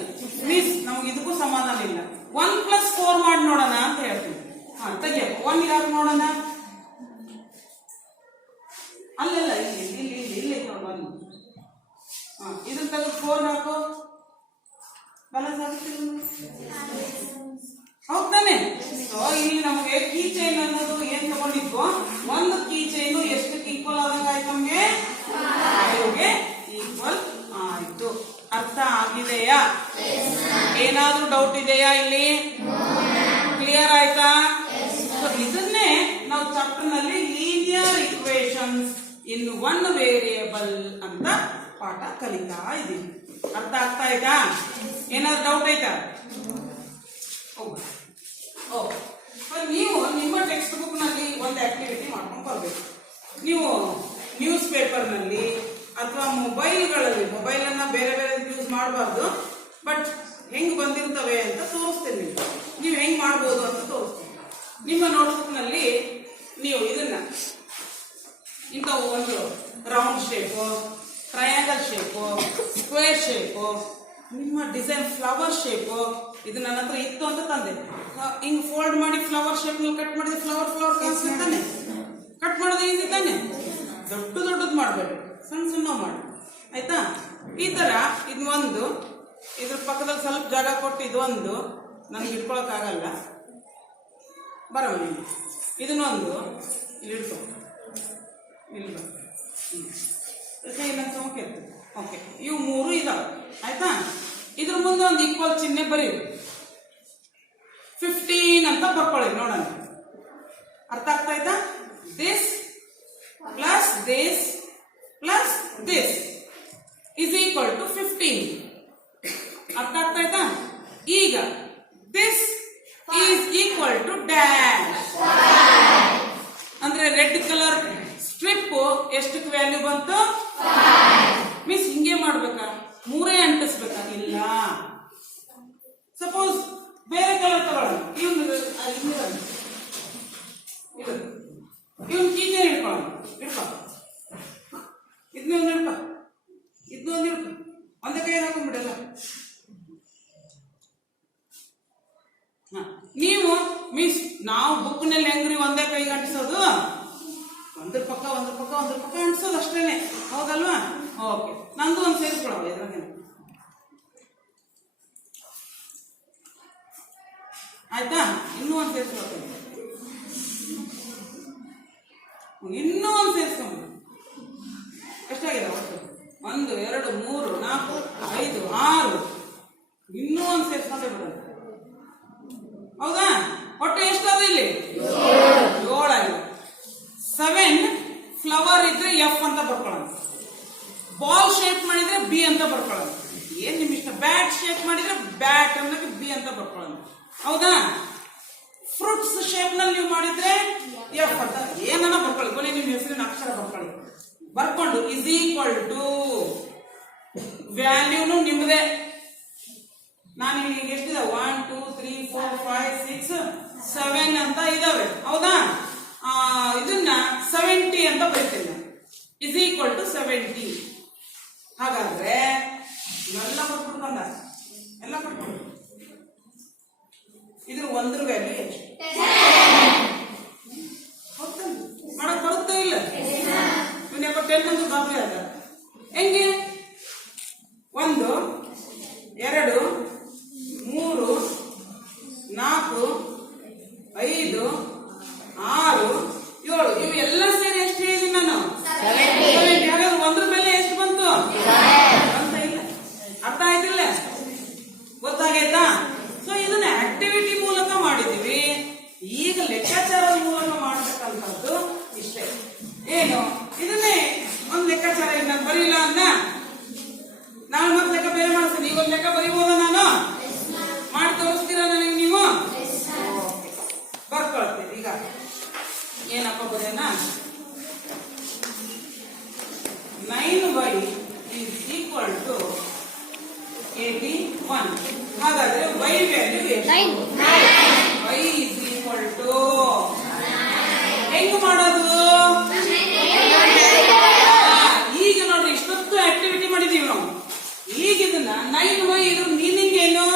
ಮೀನ್ಸ್ ನಮ್ಗೆ ಇದಕ್ಕೂ ಸಮಾಧಾನ ಇಲ್ಲ. 1 + 4 ಮಾಡಿ ನೋಡೋಣ ಅಂತ ಹೇಳ್ತೀನಿ. ತೆಗಿಯಪ್ಪ. 1 ಹಾಕಿ ನೋಡೋಣ. ಅಲ್ಲೆಲ್ಲ ಇಲ್ಲಿ ನೋಡೋಣ. ಇದನ್ನ ತೆಗೆದು 4 ಹಾಕು. ಬ್ಯಾಲೆನ್ಸ್ ಆಗುತ್ತಿಲ್ಲ. ಹೌದಾನೆ? ಇಲ್ಲಿ ನಮಗೆ ಕೀ ಚೈನ್ ಅನ್ನೋದು ಏನ್ ತಗೊಂಡಿದ್ವು? ಒಂದು ಕೀ ಚೈನು ಎಷ್ಟಕ್ಕೆ ಈಕ್ವಲ್ ಆದಂಗ ಆಯ್ತು? ನಮ್ಗೆ 5ಗೆ ಈಕ್ವಲ್ ಆಯ್ತು. ಅರ್ಥ ಆಗಿದೆಯಾ? ಏನಾದ್ರೂ ಡೌಟ್ ಇದೆಯಾ ಇಲ್ಲಿ? ಕ್ಲಿಯರ್ ಆಯ್ತಾ? So, ಇದನ್ನೇ ನಾವು ಚಾಪ್ಟರ್ ನಲ್ಲಿ linear equations in one variable ಅಂತ ಪಾಠ ಕಲಿತಾ ಇದೀವಿ. ಅರ್ಥ ಆಗ್ತಾ ಆಯ್ತಾ? ಏನಾದ್ರು ಡೌಟ್ ಆಯ್ತಾ? ನೀವು ನಿಮ್ಮ ಟೆಕ್ಸ್ಟ್ ಬುಕ್ ನಲ್ಲಿ ಒಂದು ಆಕ್ಟಿವಿಟಿ ಮಾಡ್ಕೊಂಡು ಬರ್ಬೇಕು. ನೀವು ನ್ಯೂಸ್ ಪೇಪರ್ ನಲ್ಲಿ ಅಥವಾ ಮೊಬೈಲ್ಗಳಲ್ಲಿ, ಮೊಬೈಲ್ ಅನ್ನ ಬೇರೆ ಬೇರೆ ಯೂಸ್ ಮಾಡಬಾರ್ದು, ಬಟ್ ಹೆಂಗ್ ಬಂದಿರ್ತವೆ ಅಂತ ತೋರಿಸ್ತೇನೆ. ನೀವು ಹೆಂಗ್ ಮಾಡ್ಬೋದು ಅಂತ ತೋರಿಸ್ತೇನೆ. ನಿಮ್ಮ ನೋಟ್ಬುಕ್ ನಲ್ಲಿ ನೀವು ಇದನ್ನ ಇಂಥವು ಒಂದು round shape, triangle shape, square shape, ನಿಮ್ಮ ಡಿಸೈನ್ ಫ್ಲವರ್ ಶೇಪು, ಇದು ನನ್ನ ಹತ್ರ ಇತ್ತು ಅಂತ ತಂದೆ. ಹಿಂಗ್ ಫೋಲ್ಡ್ ಮಾಡಿ ಫ್ಲವರ್ ಶೇಪ್ ನಲ್ಲಿ ಕಟ್ ಮಾಡಿದ್ರೆ ಫ್ಲವರ್ ಕಾಣಿಸ್ತದೆ ತಾನೆ? ಕಟ್ ಮಾಡೋದು ಈಸಿ ತಾನೆ? ದೊಡ್ಡದು ಮಾಡಬೇಡಿ, ಸಣ್ಣ ಮಾಡಿ. ಆಯ್ತಾ? ಈ ತರ ಇದು ಒಂದು, ಇದ್ರ ಪಕ್ಕದಲ್ಲಿ ಸ್ವಲ್ಪ ಜಾಗ ಕೊಟ್ಟು ಇದು ಒಂದು, ನನಗೆ ಇಟ್ಕೊಳಕ್ ಆಗಲ್ಲ, ಬರವ ನೀವು. ಇದನ್ನೊಂದು ಇಲ್ಲಿ ಇಡ್ಕೊ, ಇಲ್ಲಿ ಇನ್ನೊಂದು ಓಕೆ. ಇವು ಮೂರು ಇದಾವೆ. ಆಯ್ತಾ? ಇದ್ರ ಮುಂದೆ ಒಂದು ಈಕ್ವಲ್ ಚಿಹ್ನೆ ಬರೀ 15 ಅಂತ ಬರ್ಕೊಳ್ಳಿ ನೋಡೋಣ. ಅರ್ಥ ಆಗ್ತಾ ಆಯ್ತಾ? This plus this plus this is equal to 15. ಅರ್ಥ ಆಗ್ತಾ ಆಯ್ತಾ? ಈಗ this is equal to dash ಅಂದ್ರೆ ರೆಡ್ ಕಲರ್ ಸ್ಟ್ರಿಪ್ ಎಷ್ಟಕ್ಕೆ ವ್ಯಾಲ್ಯೂ ಬಂತು? ಮಿಸ್ ಹಿಂಗೆ ಮಾಡ್ಬೇಕಾ? ಮೂರೇ ಅಂಟಿಸ್ಬೇಕಾ? ಇಲ್ಲ. ಸಪೋಸ್ ಬೇರೆ ಕಲರ್ ತಗೊಳ್ಳೋಣ. ಇವನ್ ಕೀಚೆ ಹಿಡ್ಕೊಳ್ಳೋಣ. ಇದನ್ನೊಂದು ಹಿಡ್ಕೊ, ಇದನ್ನೊಂದು ಹಿಡ್ಕೊ, ಒಂದೇ ಕೈ ಹಾಕೊಂಡ್ಬಿಡಲ್ಲ. ನೀವು ಮಿಸ್ ನಾವು ಬುಕ್ ನಲ್ಲಿ ಹೆಂಗ್ರಿ ಒಂದೇ ಕೈಗೆ ಅಂಟಿಸೋದು? ಒಂದ್ರ ಪಕ್ಕ ಅಂಟಿಸೋದು ಅಷ್ಟೇನೆ, ಹೌದಲ್ವಾ? ಓಕೆ, ನಂದು ಒಂದು ಸೇರಿಸ್ಕೊಳವ ಇದ್ರಾಗ. ಆಯ್ತಾ? ಇನ್ನೂ ಒಂದು ಸೇರಿಸ್ಕೊಳ್ತೇನೆ, ಇನ್ನೂ ಒಂದು ಸೇರಿಸ್ಕೊಂಡು. ಎಷ್ಟಾಗಿದೆ ಒಟ್ಟು? 1 2 3 4 5 6. ಇನ್ನೂ ಒಂದು ಸೇರಿಸ್ಕೊಂಡೇ ಬಿಡೋಣ. ಹೌದಾ? ಒಟ್ಟು ಎಷ್ಟಾದ ಇಲ್ಲಿ? 7 ಆಗಿದೆ. 7 ಫ್ಲವರ್ ಇದ್ರೆ ಎಫ್ ಅಂತ ಬರ್ಕೊಳ್ಳೋಣ. ಬಾಲ್ ಶೇಪ್ ಮಾಡಿದ್ರೆ ಬಿ ಅಂತ ಬರ್ಕೊಳ್ಳೋಣ. ಏನ್ ನಿಮ್ ಇಷ್ಟ. ಬ್ಯಾಟ್ ಶೇಪ್ ಮಾಡಿದ್ರೆ ಬ್ಯಾಟ್ ಅನ್ನೋಕೆ ಬಿ ಅಂತ ಬರ್ಕೊಳ್ಳೋಣ. ಹೌದಾ? ಫ್ರೂಟ್ಸ್ ಶೇಪ್ ನಲ್ಲಿ ನೀವು ಮಾಡಿದ್ರೆ ಎಫ್ ಅಂತ ಏನನ್ನ ಬರ್ಕೊಳ್ಳಿ. ಕೊನೆ ನಿಮ್ ಹೆಸರಿನ ಅಕ್ಷರ ಬರ್ಕೊಳ್ಳಿ. ಬರ್ಕೊಂಡು ಇಸ್ ಈಕ್ವಲ್ ಟು ವ್ಯಾಲ್ಯೂನು ನಿಮ್ದೇ. ನಾನು ಈಗ ಎಷ್ಟಿದೆ? 1 2 3 4 5 6 7 ಅಂತ ಇದಾವೆ. ಹೌದಾ? ಇದನ್ನ 70 ಅಂತ ಬರೀತೇನೆ. Is equal to 70. ಹಾಗಾದ್ರೆ ಎಲ್ಲ ಕೊಟ್ಬಿಡ್ಕೊಂಡ, ಎಲ್ಲ ಕೊಟ್ಬಿಡು. ಇದ್ರ ಒಂದ್ರ ವ್ಯಾಲ್ಯೂ ಎಷ್ಟು? ಮಾಡಕ್ ಬರುತ್ತಾ ಇಲ್ಲ? ಇವನ್ ಯಾಕೋ 10 ಒಂದು ಕಾಪಿ ಅದ. ಹೆಂಗೆ? 1 2 3 4 5 6 7 ಇವು ಎಲ್ಲ ಸೇರಿ ಎಷ್ಟು ಹೇಳಿದೀನಿ ನಾನು? 70. ಹಾಗಾದ್ರೆ ಒಂದ್ರ ಮೇಲೆ ಎಷ್ಟು ಬಂತು? ಅಂತ ಇಲ್ಲ. ಅರ್ಥ ಆಯ್ತಿಲ್ಲ? ಗೊತ್ತಾಗೈತಾ? ಸೊ ಇದನ್ನ ಆಕ್ಟಿವಿಟಿ ಮೂಲಕ ಮಾಡಿದೀವಿ. ಈಗ ಲೆಕ್ಕಾಚಾರದ ಮೂಲಕ ಮಾಡತಕ್ಕಂಥದ್ದು ಇಷ್ಟೇ. ಏನು? ಇದನ್ನೇ ಒಂದು ಲೆಕ್ಕಾಚಾರ ಈಗ ನಾನು ಬರೀಲ್ಲ ಅನ್ನ ನಾನು ಮತ್ತೆ ಲೆಕ್ಕ ಬೇರೆ ಮಾಡ್ತೀನಿ. ಈಗ ಒಂದು ಲೆಕ್ಕ ಬರೀಬೋದ? ನಾನು ಮಾಡಿ ತೋರಿಸ್ತೀರಾ ನನಗೆ ನೀವು? ಬರ್ಕೊಳ್ತೀರಿ. ಈಗ ಏನಪ್ಪ ಬರೆಯೋಣ? 9y is equal to 81. ಹಾಗಾದ್ರೆ y ವ್ಯಾಲ್ಯೂ ಎಷ್ಟು? y is equal to ಹೆಂಗ್ ಮಾಡೋದು? ಈಗ ನೋಡ್ರಿ, ಇಷ್ಟೊತ್ತು ಆಕ್ಟಿವಿಟಿ ಮಾಡಿದೀವಿ ನಾವು. ಈಗ ಇದನ್ನ 9y ಇದ್ರ ಮೀನಿಂಗ್ ಏನು?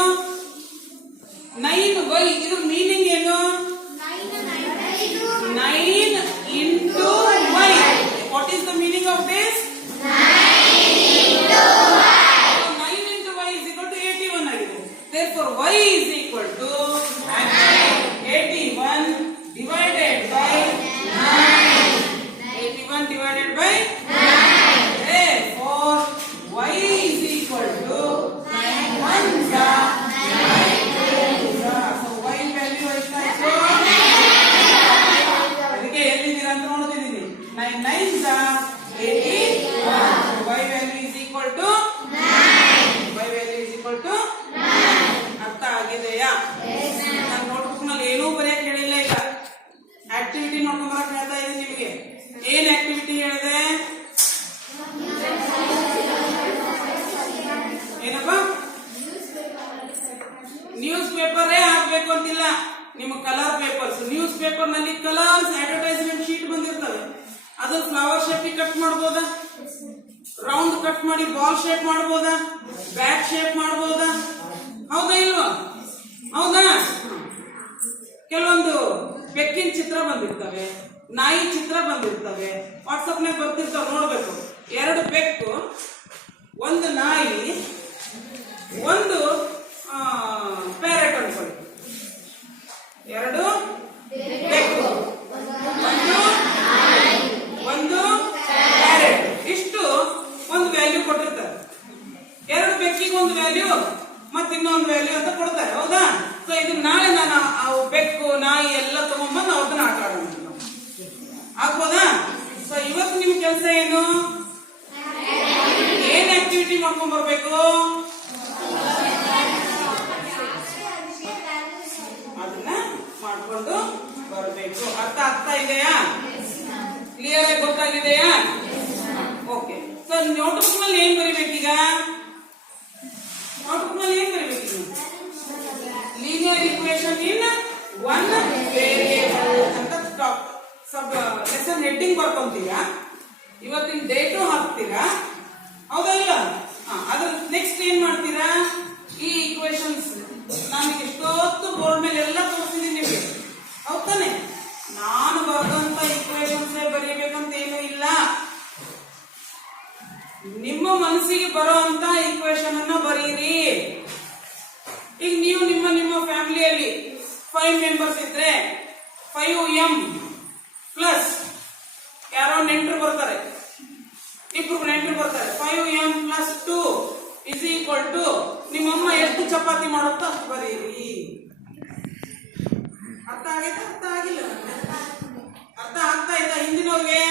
9y ಇದ್ರ ಮೀನಿಂಗ್ ಏನು? 9 into y. What is the meaning of this? 9 into y is equal to 81 ಆಗಿದೆ. Therefore y is equal to 81 divided by 9. 81 divided by 9. Therefore y is equal to 9 1 ಇದೆಯಾ? ನಾನು notebook ನಲ್ಲಿ ಏನೂ ಬರೆಯಕ್ಕೆ ಹೇಳಿಲ್ಲ. ಈಗ ಆಕ್ಟಿವಿಟಿ ನೋಡ್ಕೊಂಡ್ ಬರಕ್ ಹೇಳ್ತಾ ಇದ್ದೀನಿ ನಿಮಗೆ. ಏನ್ ಆಕ್ಟಿವಿಟಿ ಹೇಳಿದೆ? ಏನಪ್ಪ? ನ್ಯೂಸ್ ಪೇಪರೇ ಆಗ್ಬೇಕು ಅಂತಿಲ್ಲ, ನಿಮ್ಮ ಕಲರ್ ಪೇಪರ್ಸ್. ನ್ಯೂಸ್ ಪೇಪರ್ ನಲ್ಲಿ ಕಲರ್ಸ್ ಅಡ್ವರ್ಟೈಸ್ಮೆಂಟ್ ಶೀಟ್ ಬಂದಿರ್ತವೆ. ಅದು ಫ್ಲವರ್ ಶೇಪ್ ಕಟ್ ಮಾಡಬಹುದಾ? ರೌಂಡ್ ಕಟ್ ಮಾಡಿ ಬಾಲ್ ಶೇಪ್ ಮಾಡಬಹುದಾ? ಬ್ಯಾಟ್ ಶೇಪ್ ಮಾಡಬಹುದಾ? ಹೌದಾ ಇಲ್ವಾ? ಹೌದಾ? ಕೆಲವೊಂದು ಬೆಕ್ಕಿನ ಚಿತ್ರ ಬಂದಿರ್ತವೆ, ನಾಯಿ ಚಿತ್ರ ಬಂದಿರ್ತವೆ, ವಾಟ್ಸಪ್ ನಾಗ ಬರ್ತಿರ್ತಾವ, ನೋಡ್ಬೇಕು. 2 ಬೆಕ್ಕು, 1 ನಾಯಿ, 1 ಪ್ಯಾರೆಟ್ ಅನ್ಕೊಳ್ಳಿ. 2 ಬೆಕ್ಕು, 1 ಪ್ಯಾರೆಟ್, ಇಷ್ಟು ಒಂದು ವ್ಯಾಲ್ಯೂ ಕೊಟ್ಟಿರ್ತಾರೆ. 2 ಬೆಕ್ಕಿಗೆ 1 ವ್ಯಾಲ್ಯೂ ಮತ್ತೆ ಇನ್ನೊಂದು ವ್ಯಾಲ್ಯೂ ಅಂತ ಕೊಡ್ತಾರೆ. ಹೌದಾ? ಸೊ ಇದು ನಾಳೆ ನಾನು ಅವು ಬೆಕ್ಕು ನಾಯಿ ಎಲ್ಲ ತಗೊಂಡ್ಬಂದು ಅವ್ರನ್ನ ಆಟ ಆಡೋಣ. ಆಗ್ಬೋದಾ? ಸೊ ಇವತ್ತು ನಿಮ್ ಕೆಲಸ ಏನು? ಏನ್ ಆಕ್ಟಿವಿಟಿ ಮಾಡ್ಕೊಂಡ್ ಬರ್ಬೇಕು? ಅದನ್ನ ಮಾಡ್ಕೊಂಡು ಬರಬೇಕು. ಅರ್ಥ ಆಗ್ತಾ ಇದೆಯಾ? ಕ್ಲಿಯರ್ ಆಗಿ ಗೊತ್ತಾಗಿದೆಯಾ? ಓಕೆ. ಸೊ ನೋಟ್ಬುಕ್ ನಲ್ಲಿ ಏನ್ ಬರಿಬೇಕೀಗ? ನೋಟ್ಬುಕ್ ನಲ್ಲಿ ಏನ್ ಬರಿಬೇಕೀಗ? ಲೀನಿಯರ್ ಈಕ್ವೇಶನ್ ಇನ್ 1 ವೇರಿಯೇಬಲ್ ಅಂತ ಸಬ್ ಲೆಸನ್ ಹೆಡ್ಡಿಂಗ್ ಬರ್ಕೊಂತೀರಾ. ಇವತ್ತಿನ ಡೇಟು ಹಾಕ್ತೀರಾ. ಹೌದಾ ಇಲ್ಲ? ಅದ್ರ ನೆಕ್ಸ್ಟ್ ಏನ್ ಮಾಡ್ತೀರಾ? ಈ ಈಕ್ವೇಶನ್ಸ್ ನಾನು ಎಷ್ಟೊತ್ತು ಬೋರ್ಡ್ ಮೇಲೆ ಎಲ್ಲ ತೋರಿಸಿದೀನಿ ನಿಮಗೆ. ಹೌದಾನೆ? ನಾನು ಬರೆದಂತ ಈಕ್ವೇಶನ್ಸ್ ಬರೀಬೇಕಂತ ಏನೂ ಇಲ್ಲ. ನಿಮ್ಮ ಮನಸ್ಸಿಗೆ ಬರೋ ಅಂತ ಈಕ್ವೇಶನ್ ಅನ್ನ ಬರೀರಿ. ಈಗ ನೀವು ನಿಮ್ಮ ಫ್ಯಾಮಿಲಿಯಲ್ಲಿ 5 ಮೆಂಬರ್ಸ್ ಇದ್ರೆ 5m ಪ್ಲಸ್ ಯಾರೋ ನೆಂಟರು ಬರ್ತಾರೆ, 2 ನೆಂಟರು ಬರ್ತಾರೆ. 5m plus 2 is equal to ನಿಮ್ಮಮ್ಮ ಎಷ್ಟು ಚಪಾತಿ ಮಾಡುತ್ತೋ ಅಷ್ಟು ಬರೀರಿ. ಅರ್ಥ ಆಗೈತಾ? ಅರ್ಥ ಆಗಿಲ್ಲ? ಅರ್ಥ ಆಗ್ತಾ ಇದ್ದ ಹಿಂದಿನವ್ರಿಗೆ?